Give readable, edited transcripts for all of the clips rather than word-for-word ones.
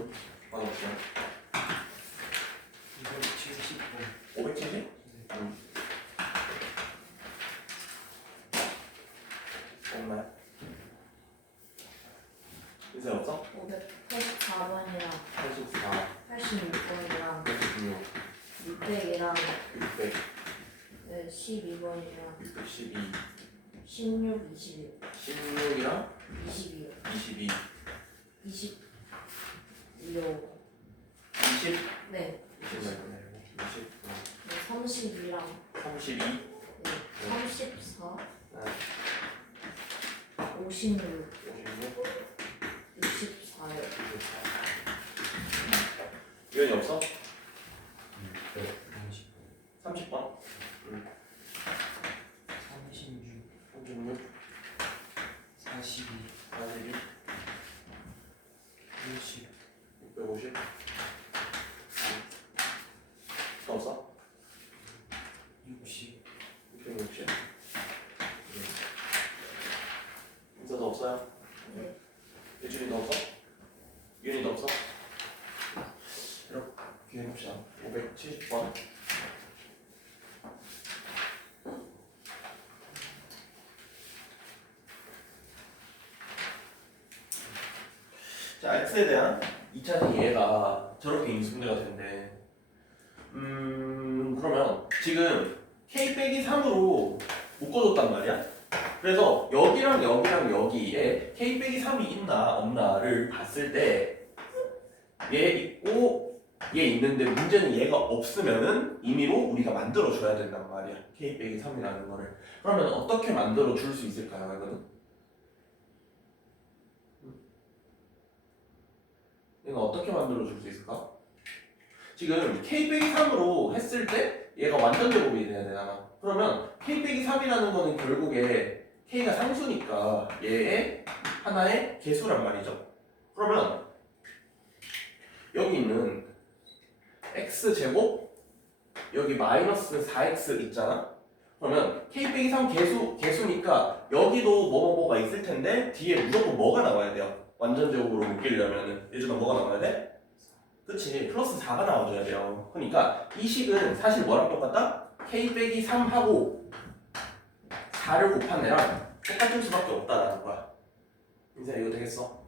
570분 맞았죠? 270분. 570? 얼마야? 인쇄 없어? 584번이랑 84, 86번이랑 196, 600이랑 600, 12번이랑 612, 16, 21, 16이랑 22, 22, 22요. 20? 네, 20, 30이랑 32, 34, 네. 56, 56, 64요. 64. 이현이 없어? 네. 30번? 36, 36, 42, 42, 60, 650. 또 없어? 60, 660. 인사도 없어요? 네, 예준이도 없어? 이현이도 없어? 이렇게 해봅시다. 570번. 자, x에 대한 2차식 얘가 저렇게 인수분해가 된대. 그러면 지금 k 빼기 3으로 묶어줬단 말이야. 그래서 여기랑 여기랑 여기에 k 빼기 3이 있나 없나를 봤을 때 얘 있고 얘 있는데 문제는 얘가 없으면은 임의로 우리가 만들어 줘야 된단 말이야. k 빼기 3이라는 거를. 그러면 어떻게 만들어 줄 수 있을까요, 이거는? 얘가 어떻게 만들어 줄 수 있을까? 지금 k 빼기 3으로 했을 때 얘가 완전 제곱이 돼야 되잖아. 그러면 k 빼기 3이라는 거는 결국에 k가 상수니까 얘의 하나의 개수란 말이죠. 그러면 여기 있는 x제곱 여기 마이너스 4x 있잖아. 그러면 k 빼기 3 개수니까 여기도 뭐가 있을 텐데 뒤에 무조건 뭐가 나와야 돼요. 완전 제곱으로 묶이려면은 예준아 뭐가 나와야 돼? 그치, 플러스 4가 나와줘야 돼요. 그러니까 이 식은 사실 뭐랑 똑같다? k 빼기 3하고 4를 곱한 애랑 똑같을 수밖에 없다라는 거야. 인사 이거 되겠어?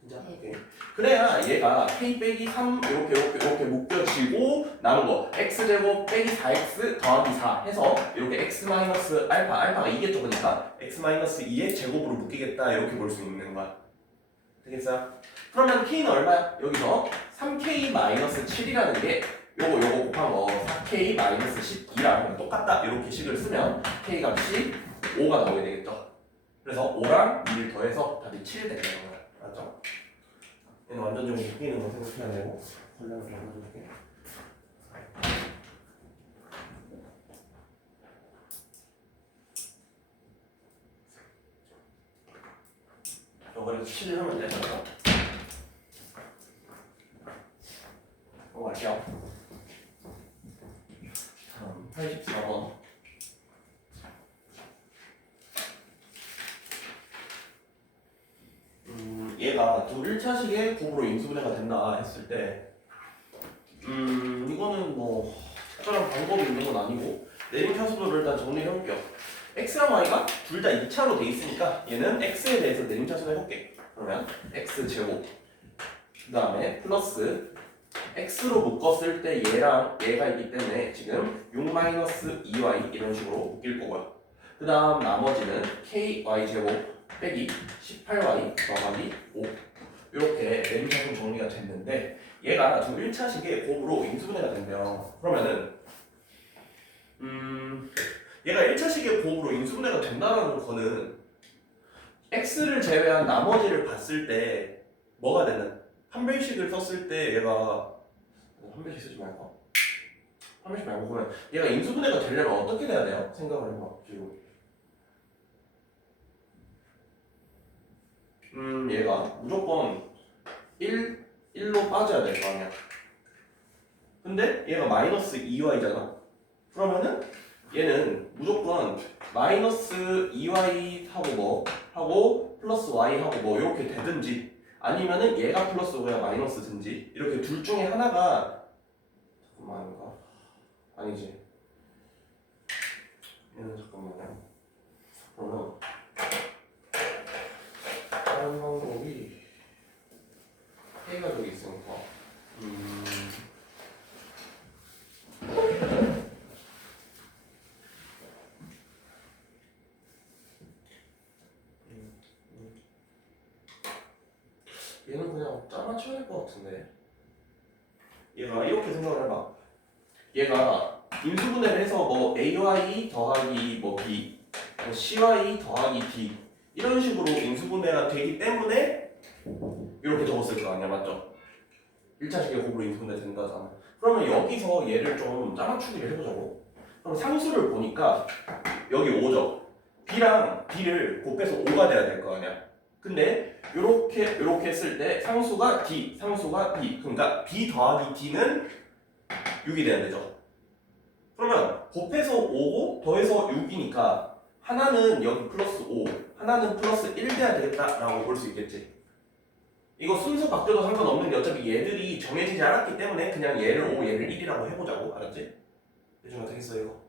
진짜? 네. 오케이. 그래야 얘가 k 빼기 3 이렇게 묶여지고 남은 거 x제곱 빼기 4x 더하기 4 해서 이렇게 x 마이너스 알파가 2겠죠. 그러니까 x 마이너스 2의 제곱으로 묶이겠다 이렇게 볼 수 있는 거야. 되겠어요? 그러면 k는 얼마야? 여기서 3k 마이너스 7이라는 게 요거 곱한 거 4k 마이너스 12랑 똑같다 이렇게 식을 쓰면 k 값이 5가 나오게 되겠죠. 그래서 5랑 2를 더해서 답이 7 되는 거야. 맞죠? 얘는 완전 좀 묶이는 거 생각해야 되고 걸려서 잡아줄게. 그래서 7을 하면 되잖아. 갈게요. 84번. 얘가 두 1차식의 곱으로 인수분해가 된다 했을 때 이거는 뭐 특별한 방법이 있는 건 아니고 내림차수를 일단 정리해 볼게요. x랑 y가 둘 다 2차로 돼 있으니까 얘는 x에 대해서 내림차수를 해볼게. 그러면 x제곱 그 다음에 플러스 x로 묶었을 때 얘랑 얘가 있기 때문에 지금 6-2y 이런 식으로 묶일 거고요. 그 다음 나머지는 ky제곱 빼기 18y 더하기 5 이렇게 내림차수 정리가 됐는데 얘가 두 1차식의 곱으로 인수분해가 된대요. 그러면은 얘가 1차식의 곱으로 인수분해가 된다는 거는 x를 제외한 나머지를 봤을 때 뭐가 되는? 판별식을 썼을 때 얘가 판별식 쓰지 말고 판별식 말고 그러면 얘가 인수분해가 되려면 어떻게 돼야 돼요? 생각을 해봐. 지금 얘가 무조건 1로 빠져야 될 거 아니야. 근데 얘가 마이너스 2y잖아. 그러면은 얘는 무조건 마이너스 2y 하고 뭐 하고 플러스 y 하고 뭐 이렇게 되든지 아니면은 얘가 플러스고 얘가 마이너스든지 이렇게 둘 중에 하나가 잠깐만인가? 아니지. 얘는 잠깐만요. 그러면 다른 방법이 K가 저기 있으니까 얘는 그냥 짜맞춰야 될 것 같은데. 얘가 이렇게 생각을 해봐. 얘가 인수분해를 해서 뭐 AY 더하기 뭐 B, 뭐 CY 더하기 D 이런 식으로 인수분해가 되기 때문에 이렇게 적었을 거 아니야, 맞죠? 1차식의 곱으로 인수분해 된다잖아. 그러면 여기서 얘를 좀 짜맞추기를 해보자고. 그럼 상수를 보니까 여기 5죠. B랑 B를 곱해서 5가 돼야 될 거 아니야. 근데 요렇게 했을 때 상수가 D, 상수가 B. 그러니까 B 더하기 D는 6이 돼야 되죠. 그러면 곱해서 5고 더해서 6이니까 하나는 여기 플러스 5, 하나는 플러스 1 돼야 되겠다라고 볼 수 있겠지. 이거 순서 바뀌어도 상관없는 게 어차피 얘들이 정해지지 않았기 때문에 그냥 얘를 5, 얘를 1이라고 해보자고. 알았지? 요즘 어떻겠어 이거?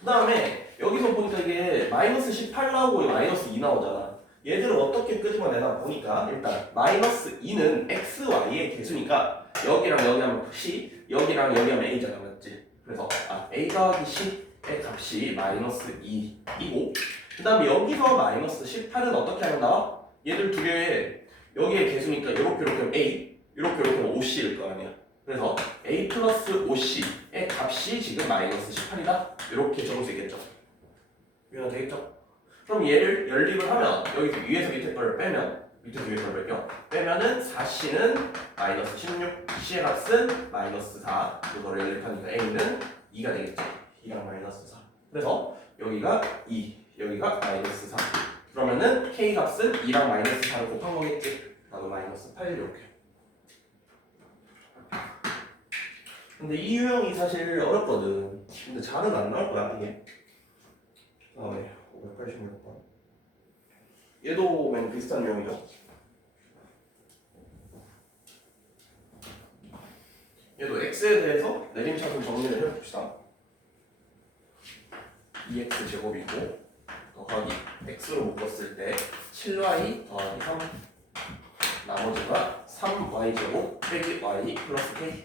그 다음에 여기서 보니까 이게 마이너스 18 나오고 마이너스 2 나오잖아. 얘들을 어떻게 끄집어내나 보니까 일단 마이너스 2는 x, y의 개수니까 여기랑 여기 하면 C, 여기랑 여기 하면 a잖아, 맞지? 그래서 a 더하기 c의 값이 마이너스 2이고 그 다음에 여기서 마이너스 18은 어떻게 하면 나와? 얘들 두 개의 여기의 개수니까 이렇게 하면 a, 이렇게 하면 5c일 거 아니야. 그래서 a 플러스 5c의 값이 지금 마이너스 18이다 이렇게 적을 수 있겠죠. 이해가 되겠죠? 그럼 얘를 연립을 하면 여기 위에서 밑에 거를 빼면 밑에서 위에 거를 빼면은 4c는 마이너스 16, c의 값은 마이너스 4. 이거를 연립하니까 a는 2가 되겠지. 2랑 마이너스 4. 그래서 여기가 2, 여기가 마이너스 4. 그러면은 k 값은 2랑 마이너스 4를 곱한 거겠지. 나도 마이너스 8 이렇게. 근데 이 유형이 사실 어렵거든. 근데 잘은 안 나올 거야 이게. 다음에 586번. 얘도 맨 비슷한 유형이죠. 얘도 x에 대해서 내림차순 정리를 해봅시다. 2x 제곱이고 더하기 x로 묶었을 때 7y 더하기 3 나머지가 3y 제곱 빼기 y 플러스 k.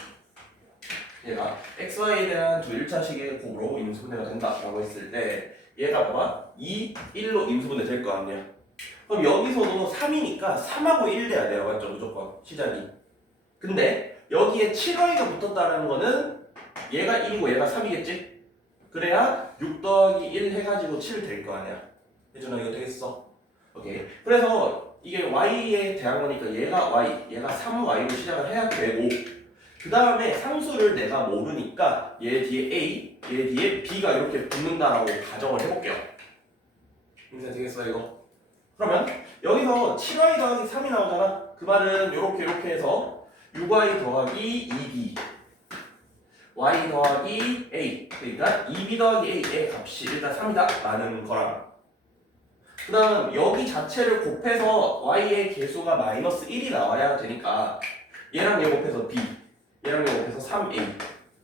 얘가 xy에 대한 두 1차식의 곱으로 인수분해가 된다라고 했을 때 얘가 봐봐 2, 1로 인수분해 될 거 아니야. 그럼 여기서도 3이니까 3하고 1 돼야 돼요, 맞죠? 무조건 시작이. 근데 여기에 7y가 붙었다는 거는 얘가 1이고 얘가 3이겠지? 그래야 6 더하기 1 해가지고 7 될 거 아니야. 예전에 이거 되겠어? 오케이. 그래서 이게 y에 대한 거니까 얘가 y, 얘가 3y로 시작을 해야 되고 그 다음에 상수를 내가 모르니까 얘 뒤에 a, 얘 뒤에 b가 이렇게 붙는다라고 가정을 해볼게요. 이제 되겠어 이거? 그러면 여기서 7y 더하기 3이 나오잖아. 그 말은 이렇게 해서 6y 더하기 2b y 더하기 a 그러니까 2b 더하기 a의 값이 일단 3이다 라는 거랑 그 다음 여기 자체를 곱해서 y의 개수가 마이너스 1이 나와야 되니까 얘랑 얘 곱해서 b 얘랑 얘 곱해서 3a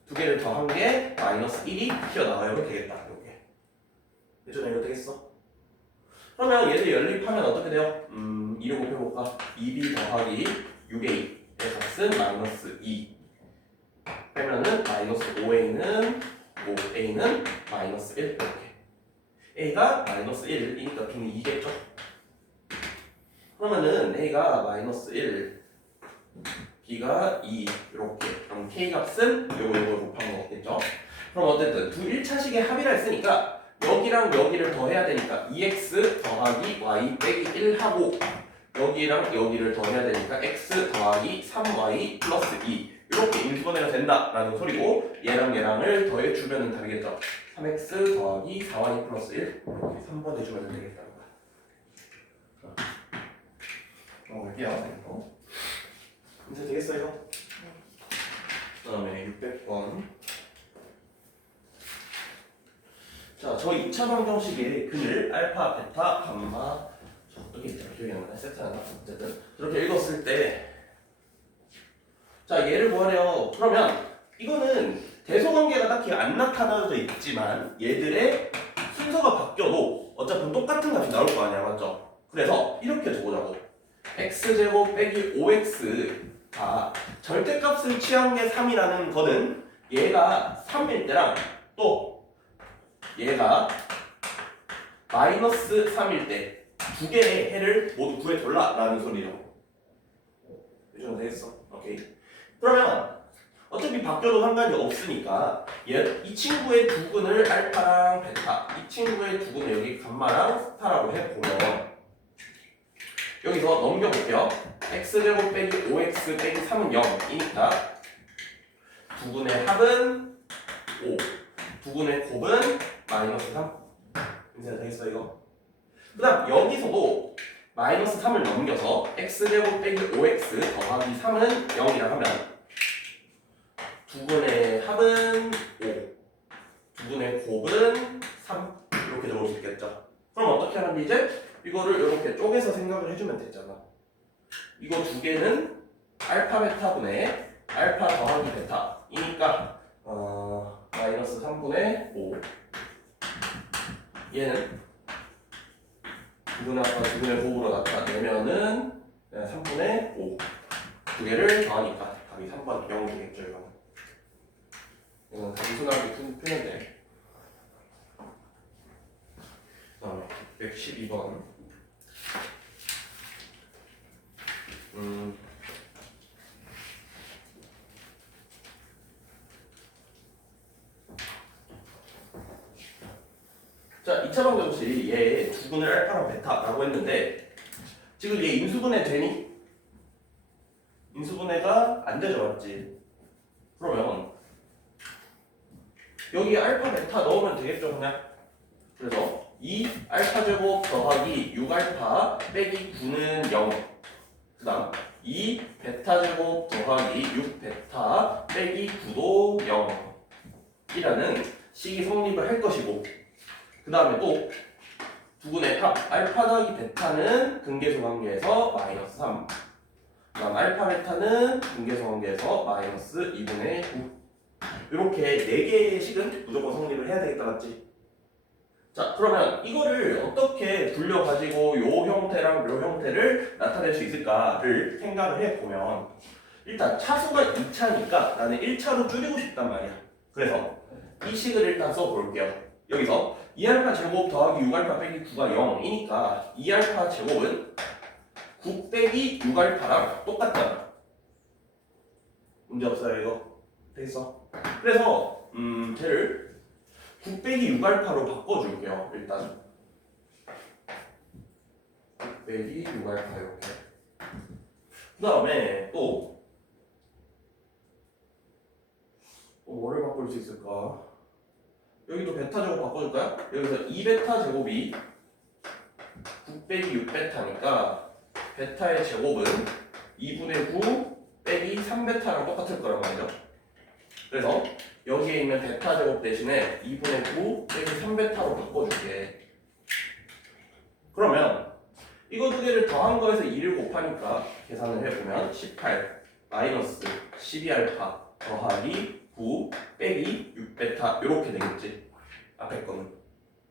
두 개를 더한 게 마이너스 1이 튀어나와요. 이렇게 되겠다. 이렇게 예전에 이거 되겠어? 그러면 얘들 연립하면 어떻게 돼요? 2를 곱해볼까? 2b 더하기 6a의 값은 마이너스 2 빼면은 마이너스 5a는 5a는 마이너스 1 이렇게 a가 마이너스 1이니까 b는 2겠죠? 그러면은 a가 마이너스 1 b가 2 이렇게 그럼 k 값은 요걸 곱한 거겠죠? 그럼 어쨌든 두 1차식의 합이라 했으니까 여기랑 여기를 더해야 되니까 2x 더하기 y 빼기 1 하고 여기랑 여기를 더해야 되니까 x 더하기 3y 플러스 2 이렇게 인수분해가 된다라는 소리고 얘랑 얘랑을 더해주면 다르겠죠? 3x 더하기 4y 플러스 1 이렇게 3번 해주면 되겠다는 거야. 볼게요. 이제 되겠어요? 그 다음에 600번. 자, 저 2차 방정식의 근을 알파, 베타, 감마 어떻게 있잖아요. 기억이 안 나네. 세트하나? 어쨌든 이렇게 읽었을 때 자 얘를 구하래요. 그러면 이거는 대소관계가 딱히 안 나타나져 있지만 얘들의 순서가 바뀌어도 어차피 똑같은 값이 나올 거 아니야, 맞죠? 그래서 이렇게 적어보자고. x제곱 빼기 5x가 절대값을 취한 게 3이라는 거는 얘가 3일 때랑 또 얘가 마이너스 3일 때 두 개의 해를 모두 구해달라 라는 소리죠. 이 정도 되겠어? 오케이. 그러면 어차피 바뀌어도 상관이 없으니까 이 친구의 두근을 알파랑 베타, 이 친구의 두근을 여기 감마랑 스타라고 해보면 여기서 넘겨볼게요. x제곱 빼기 5x 빼기 3은 0이니까 두근의 합은 5, 두근의 곱은 마이너스 3. 이제 되겠어 이거? 그 다음 여기서도 마이너스 3을 넘겨서 x제곱 빼기 5x 더하기 3은 0이라 하면 두근의 합은 5, 두근의 곱은 3 이렇게 적을 수 있겠죠. 그럼 어떻게 하면 이제 이거를 이렇게 쪼개서 생각을 해주면 되잖아. 이거 두 개는 알파 베타분의 알파 더하기 베타이니까 마이너스 3분의 5 얘는 두근 아까 두근의 곱으로 나타내면은 3분의 5 두 개를 더하니까 답이 3번 0이 되겠죠. 이건 단순하게 푸는데 다음에 112번 자, 2차 방정식 얘 두근을 알파랑 베타라고 했는데 지금 얘 인수분해 되니? 인수분해가 안 되죠, 맞지? 그러면 여기 알파 베타 넣으면 되겠죠, 그냥? 그래서 2 알파 제곱 더하기 6알파 빼기 9는 0. 그 다음 2 베타 제곱 더하기 6 베타 빼기 9도 0 이라는 식이 성립을 할 것이고 그 다음에 또 두근의 합 알파 더하기 베타는 근계수 관계에서 마이너스 3 그 다음 알파 베타는 근계수 관계에서 마이너스 2분의 9 이렇게 4개의 식은 무조건 성립을 해야 되겠다, 맞지? 자, 그러면 이거를 어떻게 굴려가지고 요 형태랑 요 형태를 나타낼 수 있을까를 생각을 해보면 일단 차수가 2차니까 나는 1차로 줄이고 싶단 말이야. 그래서 이 식을 일단 써볼게요. 여기서 2알파 제곱 더하기 6알파 빼기 9가 0이니까 2알파 제곱은 9 빼기 6알파랑 똑같잖아. 문제 없어요 이거? 되겠어? 그래서 쟤를 9 빼기 6알파로 바꿔줄게요. 일단 9 빼기 6알파 이렇게 그 다음에 또 뭐를 바꿀 수 있을까? 여기도 베타 제곱 바꿔줄까요? 여기서 2베타 제곱이 9 빼기 6베타니까 베타의 제곱은 2분의 9 빼기 3베타랑 똑같을 거란 말이죠. 그래서 여기에 있는 베타 제곱 대신에 2분의 9 빼기 3베타로 바꿔줄게. 그러면 이거 두 개를 더한 거에서 2를 곱하니까 계산을 해보면 18 마이너스 12알파 더하기 9 빼기 6베타 이렇게 되겠지. 앞에 거는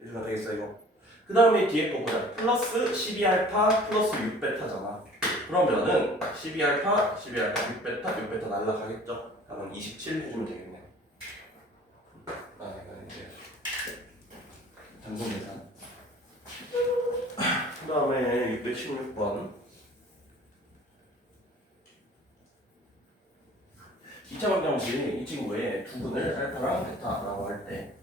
이렇게 되겠어 이거. 그 다음에 뒤에 거 보자. 플러스 12알파 플러스 6베타잖아. 그러면은 12알파 6베타 6베타 날라가겠죠. 그러면 27 해주면 되겠네. 이건 이제 단순 계산. 그 다음에 616번 2차 방정식 이 친구의 두근을 알파랑 베타라고 할 때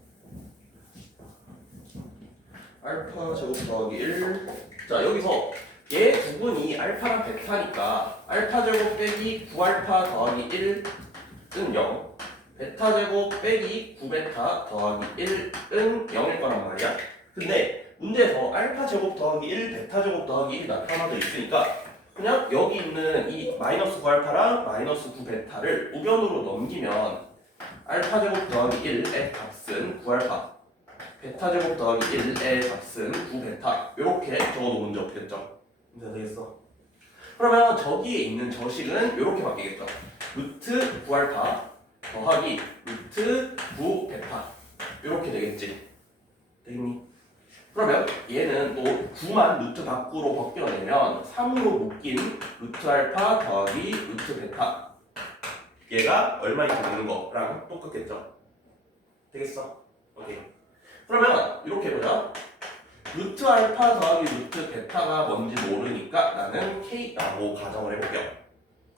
알파 제곱 더하기 1 자 여기서 얘 두근이 알파랑 베타니까 알파 제곱 빼기 9알파 더하기 1은 0 베타 제곱 빼기 9베타 더하기 1은 0일 거란 말이야. 근데 문제에서 알파 제곱 더하기 1 베타 제곱 더하기 1이 나타나져 있으니까 그냥 여기 있는 이 마이너스 9알파랑 마이너스 9베타를 우변으로 넘기면 알파 제곱 더하기 1의 값은 9알파 베타 제곱 더하기 1의 값은 9베타 이렇게 적어도 문제 없겠죠. 이제 되겠어. 그러면 저기에 있는 저식은 이렇게 바뀌겠죠. 루트 9알파 더하기 루트 9 베타 이렇게 되겠지. 되겠니? 그러면 얘는 또 9만 루트 밖으로 벗겨내면 3으로 묶인 루트 알파 더하기 루트 베타 얘가 얼마인지 되는 거랑 똑같겠죠. 되겠어? 오케이. 그러면 이렇게 해보자. 루트 알파 더하기 루트 베타가 뭔지 모르니까 나는 K라고 가정을 해볼게요.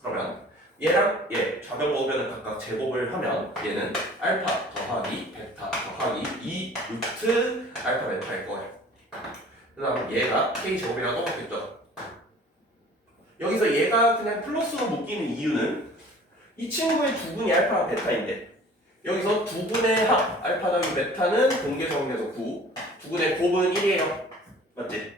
그러면 얘랑 얘 좌변곡변을 각각 제곱을 하면 얘는 알파 더하기 베타 더하기 2 루트 알파 베타일 거예요. 그 다음 얘가 K제곱이랑 똑같겠죠. 여기서 얘가 그냥 플러스로 묶이는 이유는 이 친구의 두분이 알파랑 베타인데 여기서 두분의 합 알파 더하기 베타는 공개정리해서 9 두분의 곱은 1이에요. 맞지?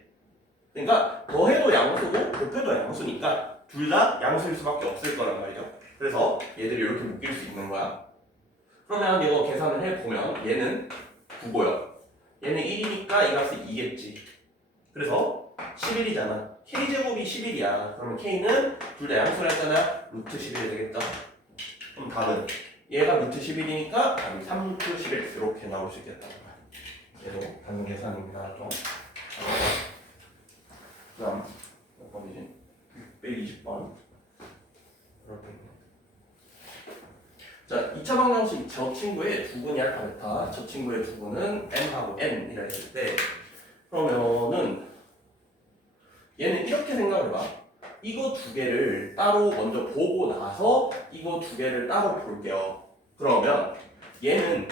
그러니까 더해도 양수고 곱해도 양수니까 둘 다 양수일 수밖에 없을 거란 말이죠. 그래서 얘들이 이렇게 묶일 수 있는 거야. 그러면 이거 계산을 해보면 얘는 9고요. 얘는 1이니까 이 값은 2겠지. 그래서 11이잖아. K제곱이 11이야. 그러면 K는 둘 다 양수라 했잖아. 루트 11이 되겠다. 그럼 답은 얘가 루트 11이니까 답이 3루트 11 이렇게 나올 수 있겠다. 얘도 단계 계산입니다. 좀. 그 다음 몇 번이지? 620번 이렇게. 자, 2차 방정식 저 친구의 두분이 알파 베타 저 친구의 두분은 m하고 n이라 했을 때 그러면은 얘는 이렇게 생각을 해봐. 이거 두 개를 따로 먼저 보고 나서 이거 두 개를 따로 볼게요. 그러면 얘는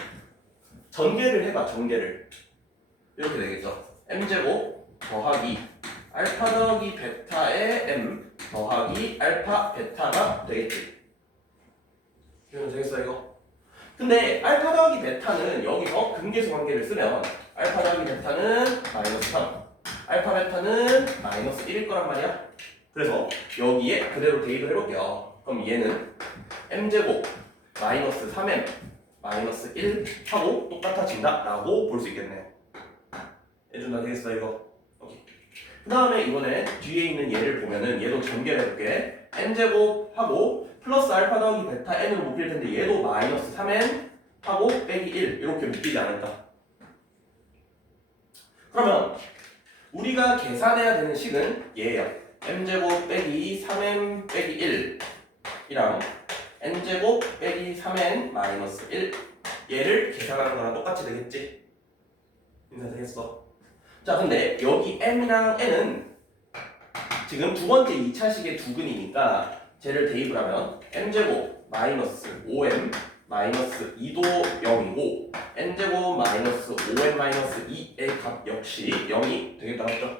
전개를 해봐. 전개를 이렇게 되겠죠. m제곱 더하기 알파 더하기 베타의 m 더하기 알파 베타가 되겠지. 이러면 되겠어 이거? 근데 알파 더하기 베타는 여기서 근계수 관계를 쓰면 알파 더하기 베타는 마이너스 3 알파 베타는 마이너스 1일 거란 말이야. 그래서 여기에 그대로 대입을 해볼게요. 그럼 얘는 m제곱 마이너스 3m 마이너스 1 하고 똑같아진다 라고 볼 수 있겠네요. 해준다 되겠어 이거? 오케이. 그 다음에 이번에 뒤에 있는 얘를 보면은 얘도 전개를 해볼게. n제곱 하고 플러스 알파 더하기 베타 n으로 묶일 텐데 얘도 마이너스 3n 하고 빼기 1 이렇게 묶이지 않을까? 그러면 우리가 계산해야 되는 식은 얘예요. m제곱 빼기 3n 빼기 1이랑 n제곱 빼기 3n 마이너스 1 얘를 계산하는 거랑 똑같이 되겠지? 인사되겠어? 자 근데 여기 m이랑 n은 지금 두 번째 2차식의 두근이니까 쟤를 대입을 하면 m제곱 마이너스 5m 마이너스 2도 0이고 n제곱 마이너스 5m 마이너스 2의 값 역시 0이 되겠다 맞죠?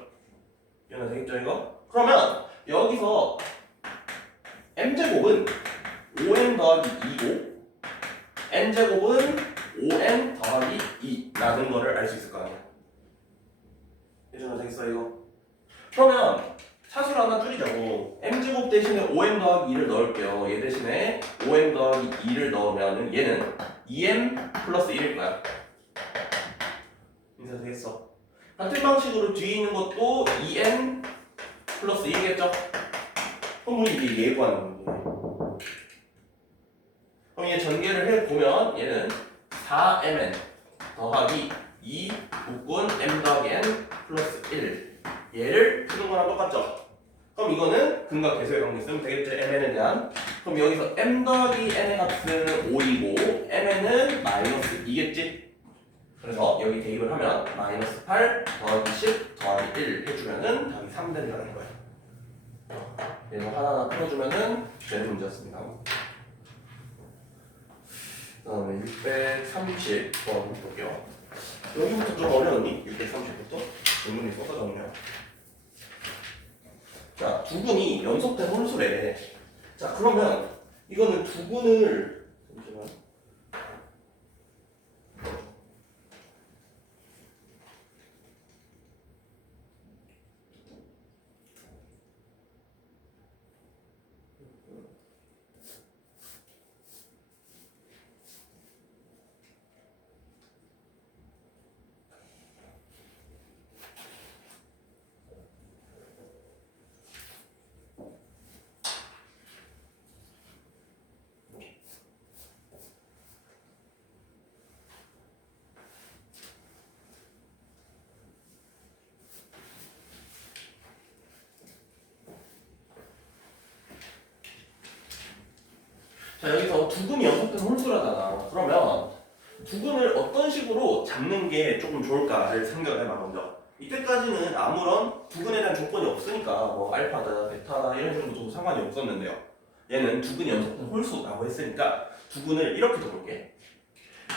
이해가 되겠죠 이거? 그러면 여기서 m제곱은 5m 더하기 2고 n제곱은 5n 더하기 2라는 거를 알 수 있을 거 아니야. 이해가 되겠어 이거? 그러면 차수를 하나 줄이자고 m제곱 대신에 5m 더하기 2를 넣을게요. 얘 대신에 5m 더하기 2를 넣으면 얘는 2m 플러스 1일 거야. 인사 되겠어? 같은 방식으로 뒤에 있는 것도 2n 플러스 1이겠죠? 그럼 이게 얘 구하는 문제예요. 그럼 얘 전개를 해보면 얘는 4mn 더하기 2 묶은 m 더하기 n 플러스 1 얘를 푸는 거랑 똑같죠? 그럼 이거는 근과 계수의 관계 쓰면 되겠죠? mn에 대한. 그럼 여기서 m 더하기 n의 값은 5이고 mn은 마이너스 2겠지? 그래서 여기 대입을 하면 마이너스 8 더하기 10 더하기 1 해주면은 답이 3 된다는 거예요. 얘는 하나하나 풀어주면은 되는 문제였습니다. 그 다음에 630번 볼게요. 여기부터 좀 어려웠니? 630부터? 질문이 쏟아졌네요. 자, 두근이 연속된 홀수래. 자, 그러면 이거는 두근을 잠시만. 자 여기서 두근이 연속된 홀수라잖아. 그러면 두근을 어떤 식으로 잡는 게 조금 좋을까를 생각을 해봐 먼저. 이때까지는 아무런 두근에 대한 조건이 없으니까 뭐 알파다 베타다 이런 식으로 좀 상관이 없었는데요. 얘는 두근이 연속된 홀수라고 했으니까 두근을 이렇게 적을게.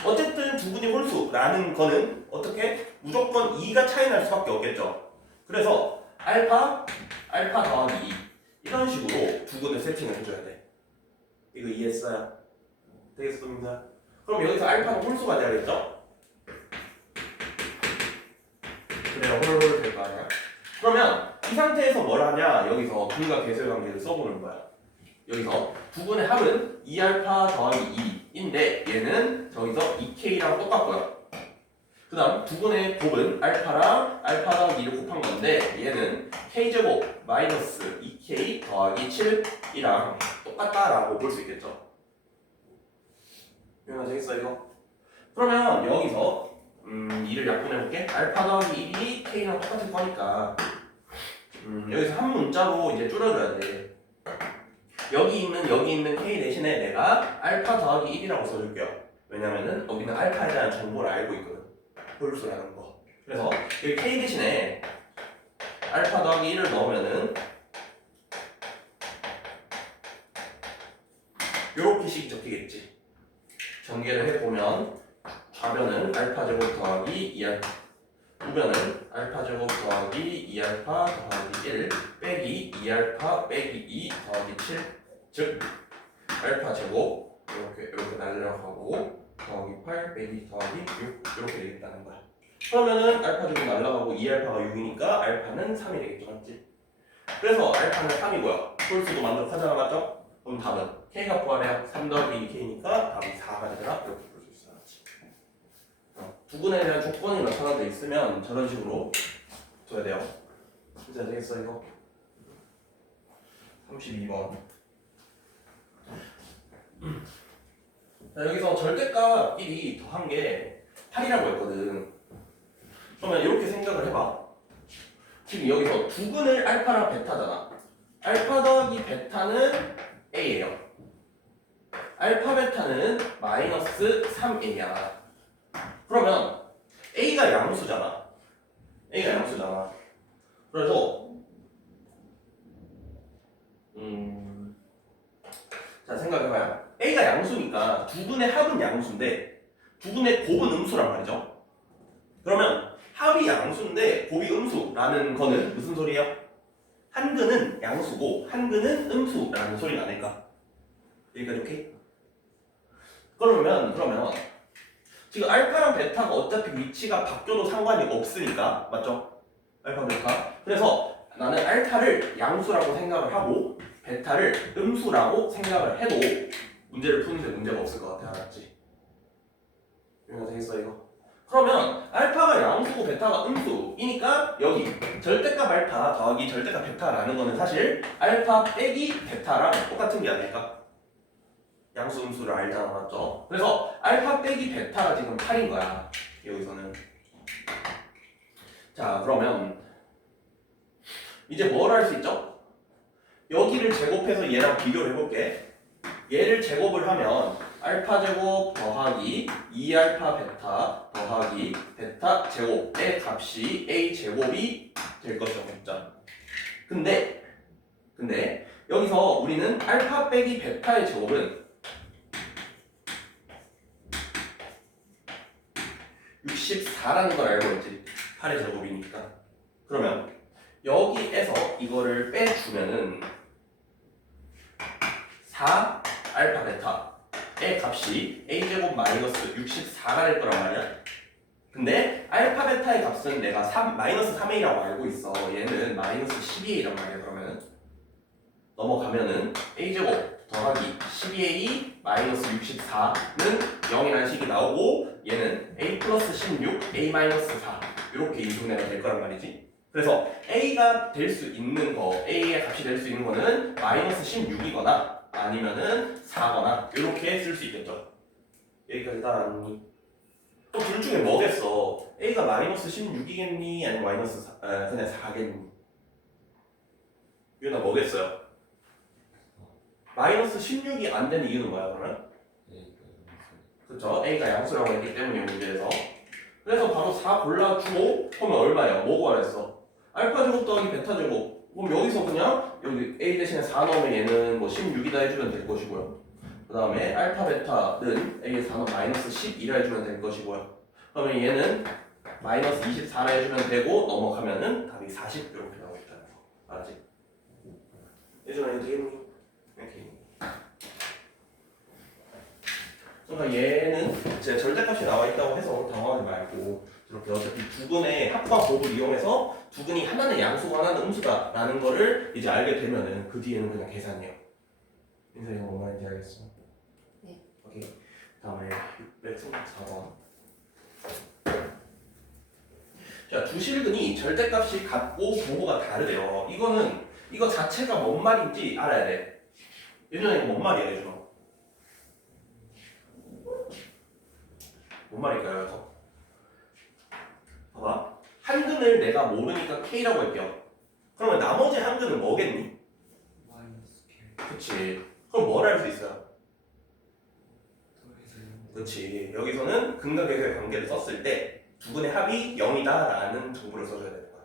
어쨌든 두근이 홀수라는 거는 어떻게? 무조건 2가 차이 날 수밖에 없겠죠. 그래서 알파 더하기 2 이런 식으로 두근을 세팅을 해줘야 돼. 이거 이해했어요? 되겠습니다. 그럼 여기서 알파는 홀수가 돼야겠죠? 그래요, 홀 될 거 아니야? 그러면 이 상태에서 뭘 하냐? 여기서 분과 계수의 관계를 써보는 거야. 여기서 두근의 합은 2알파 더하기 2인데 얘는 저기서 2k랑 똑같고요. 그 다음 두근의 곱은 알파랑 알파 더하기 2를 곱한 건데 얘는 k제곱 마이너스 2k 더하기 7이랑 똑같다라고 볼 수 있겠죠. 이해가 되겠어 이거? 그러면 여기서 2를 약분해볼게. 알파 더하기 1이 k랑 똑같을 거니까 여기서 한 문자로 이제 줄여줘야 돼. 여기 있는 k 대신에 내가 알파 더하기 1이라고 써줄게요. 왜냐면은 여기는 알파에 대한 정보를 알고 있거든. 홀수라는 거. 그래서 여기 k 대신에 알파 더하기 1을 넣으면은 요렇게 식이 적히겠지. 전개를 해보면 좌변은 알파 제곱 더하기 2알파, 우변은 알파 제곱 더하기 2알파 더하기 1 빼기 2알파 빼기 2 더하기 7, 즉 알파 제곱 이렇게 날라가고 더하기 8 빼기 더하기 6 이렇게 되겠다는 거야. 그러면은 알파 제곱 날라가고 2알파가 6이니까 알파는 3이 되겠죠, 맞지? 그래서 알파는 3이고요. 홀수도 만족하잖아, 맞죠? 그럼 답은 k가 구하래요. 3 더하기 2k니까 답이 4가 되더라. 이렇게 볼 수 있어, 맞지? 두근에 대한 조건이 나타나져 있으면 저런 식으로 둬야 돼요. 이제 되겠어 이거? 32번. 자, 여기서 절대값 1이 더한 게 8이라고 했거든. 그러면 이렇게 생각을 해봐. 지금 여기서 두근을 알파랑 베타잖아. 알파 더하기 베타는 A예요. 알파 베타는 마이너스 3A야. 그러면 A가 양수잖아. A가 양수잖아. 그래서 자 생각해봐요. A가 양수니까 두근의 합은 양수인데 두근의 곱은 음수란 말이죠. 그러면 합이 양수인데 곱이 음수라는 거는 무슨 소리예요? 한근은 양수고 한근은 음수라는 소리가 아닐까? 여기까지 오케이? 그러면 지금 알파랑 베타가 어차피 위치가 바뀌어도 상관이 없으니까 맞죠? 알파 베타. 그래서 나는 알파를 양수라고 생각을 하고 베타를 음수라고 생각을 해도 문제를 푸는데 문제가 없을 것 같아. 알았지? 이해가 되겠어 이거? 그러면 알파가 양수고 베타가 음수이니까 여기 절대값 알파 더하기 절대값 베타라는 거는 사실 알파 빼기 베타랑 똑같은 게 아닐까? 양수 음수를 알잖아, 맞죠? 그래서 알파 빼기 베타가 지금 8인 거야 여기서는. 자 그러면 이제 뭘 할 수 있죠? 여기를 제곱해서 얘랑 비교를 해볼게. 얘를 제곱을 하면 알파 제곱 더하기 2알파 베타 더하기 베타 제곱의 값이 a 제곱이 될 것이죠, 진짜. 근데 여기서 우리는 알파 빼기 베타의 제곱은 64라는 걸 알고 있지. 8의 제곱이니까. 그러면 여기에서 이거를 빼주면은 4 알파 베타의 값이 a제곱 마이너스 64가 될 거란 말이야. 근데 알파 베타의 값은 내가 마이너스 3a라고 알고 있어. 얘는 마이너스 12a란 말이야. 그러면 넘어가면은 a제곱 더하기 12a 마이너스 64는 0이라는 식이 나오고 얘는 a 플러스 16 a 마이너스 4 이렇게 인수분해가 될 거란 말이지. 그래서 a가 될 수 있는 거, a의 값이 될 수 있는 거는 마이너스 16이거나 아니면은 4거나 이렇게 쓸 수 있겠죠. 여기까지 따라하니 또 둘 중에 뭐겠어? a가 마이너스 16이겠니? 아니면 마이너스 4, 그냥 4겠니? 이거 나 뭐겠어요? 마이너스 16이 안 되는 이유는 뭐야 그러면? 그렇죠. A가 양수라고 했기 때문에 문제에서. 그래서 바로 4 골라주고 그러면 얼마야? 뭐 구하랬어? 알파 제곱 더하기 베타 제곱. 그럼 여기서 그냥 여기 A 대신에 4 넣으면 얘는 뭐 16이다 해주면 될 것이고요. 그 다음에 알파 베타는 A에 4 넣으면 마이너스 12라 해주면 될 것이고요. 그러면 얘는 마이너스 24라 해주면 되고 넘어가면은 답이 40 이렇게 나오겠다는 거. 알았지? 예전에 이거 되겠니? 이렇게. 그러니까 얘는 제 절대값이 나와 있다고 해서 당황하지 말고 이렇게 어차피 두근의 합과 곱을 이용해서 두근이 하나는 양수고 하나는 음수다 라는 거를 이제 알게 되면은 그 뒤에는 그냥 계산이에요. 인생이 뭔 말인지 알겠어? 네. 오케이. 다음에 634번. 자, 두 실근이 절대값이 같고 부호가 다르대요. 이거 자체가 뭔 말인지 알아야 돼. 예전에 뭔 말이야, 예전에? 뭔 말일까요, 이거? 봐봐. 한 근을 내가 모르니까 K라고 할게요. 그러면 나머지 한 근은 뭐겠니? 마이너스 K 그치. 그럼 뭘 할 수 있어요? 더해서 그치. 여기서는 근각에서의 관계를 썼을 때 두 근의 합이 0이다 라는 정보를 써줘야 되는 거야.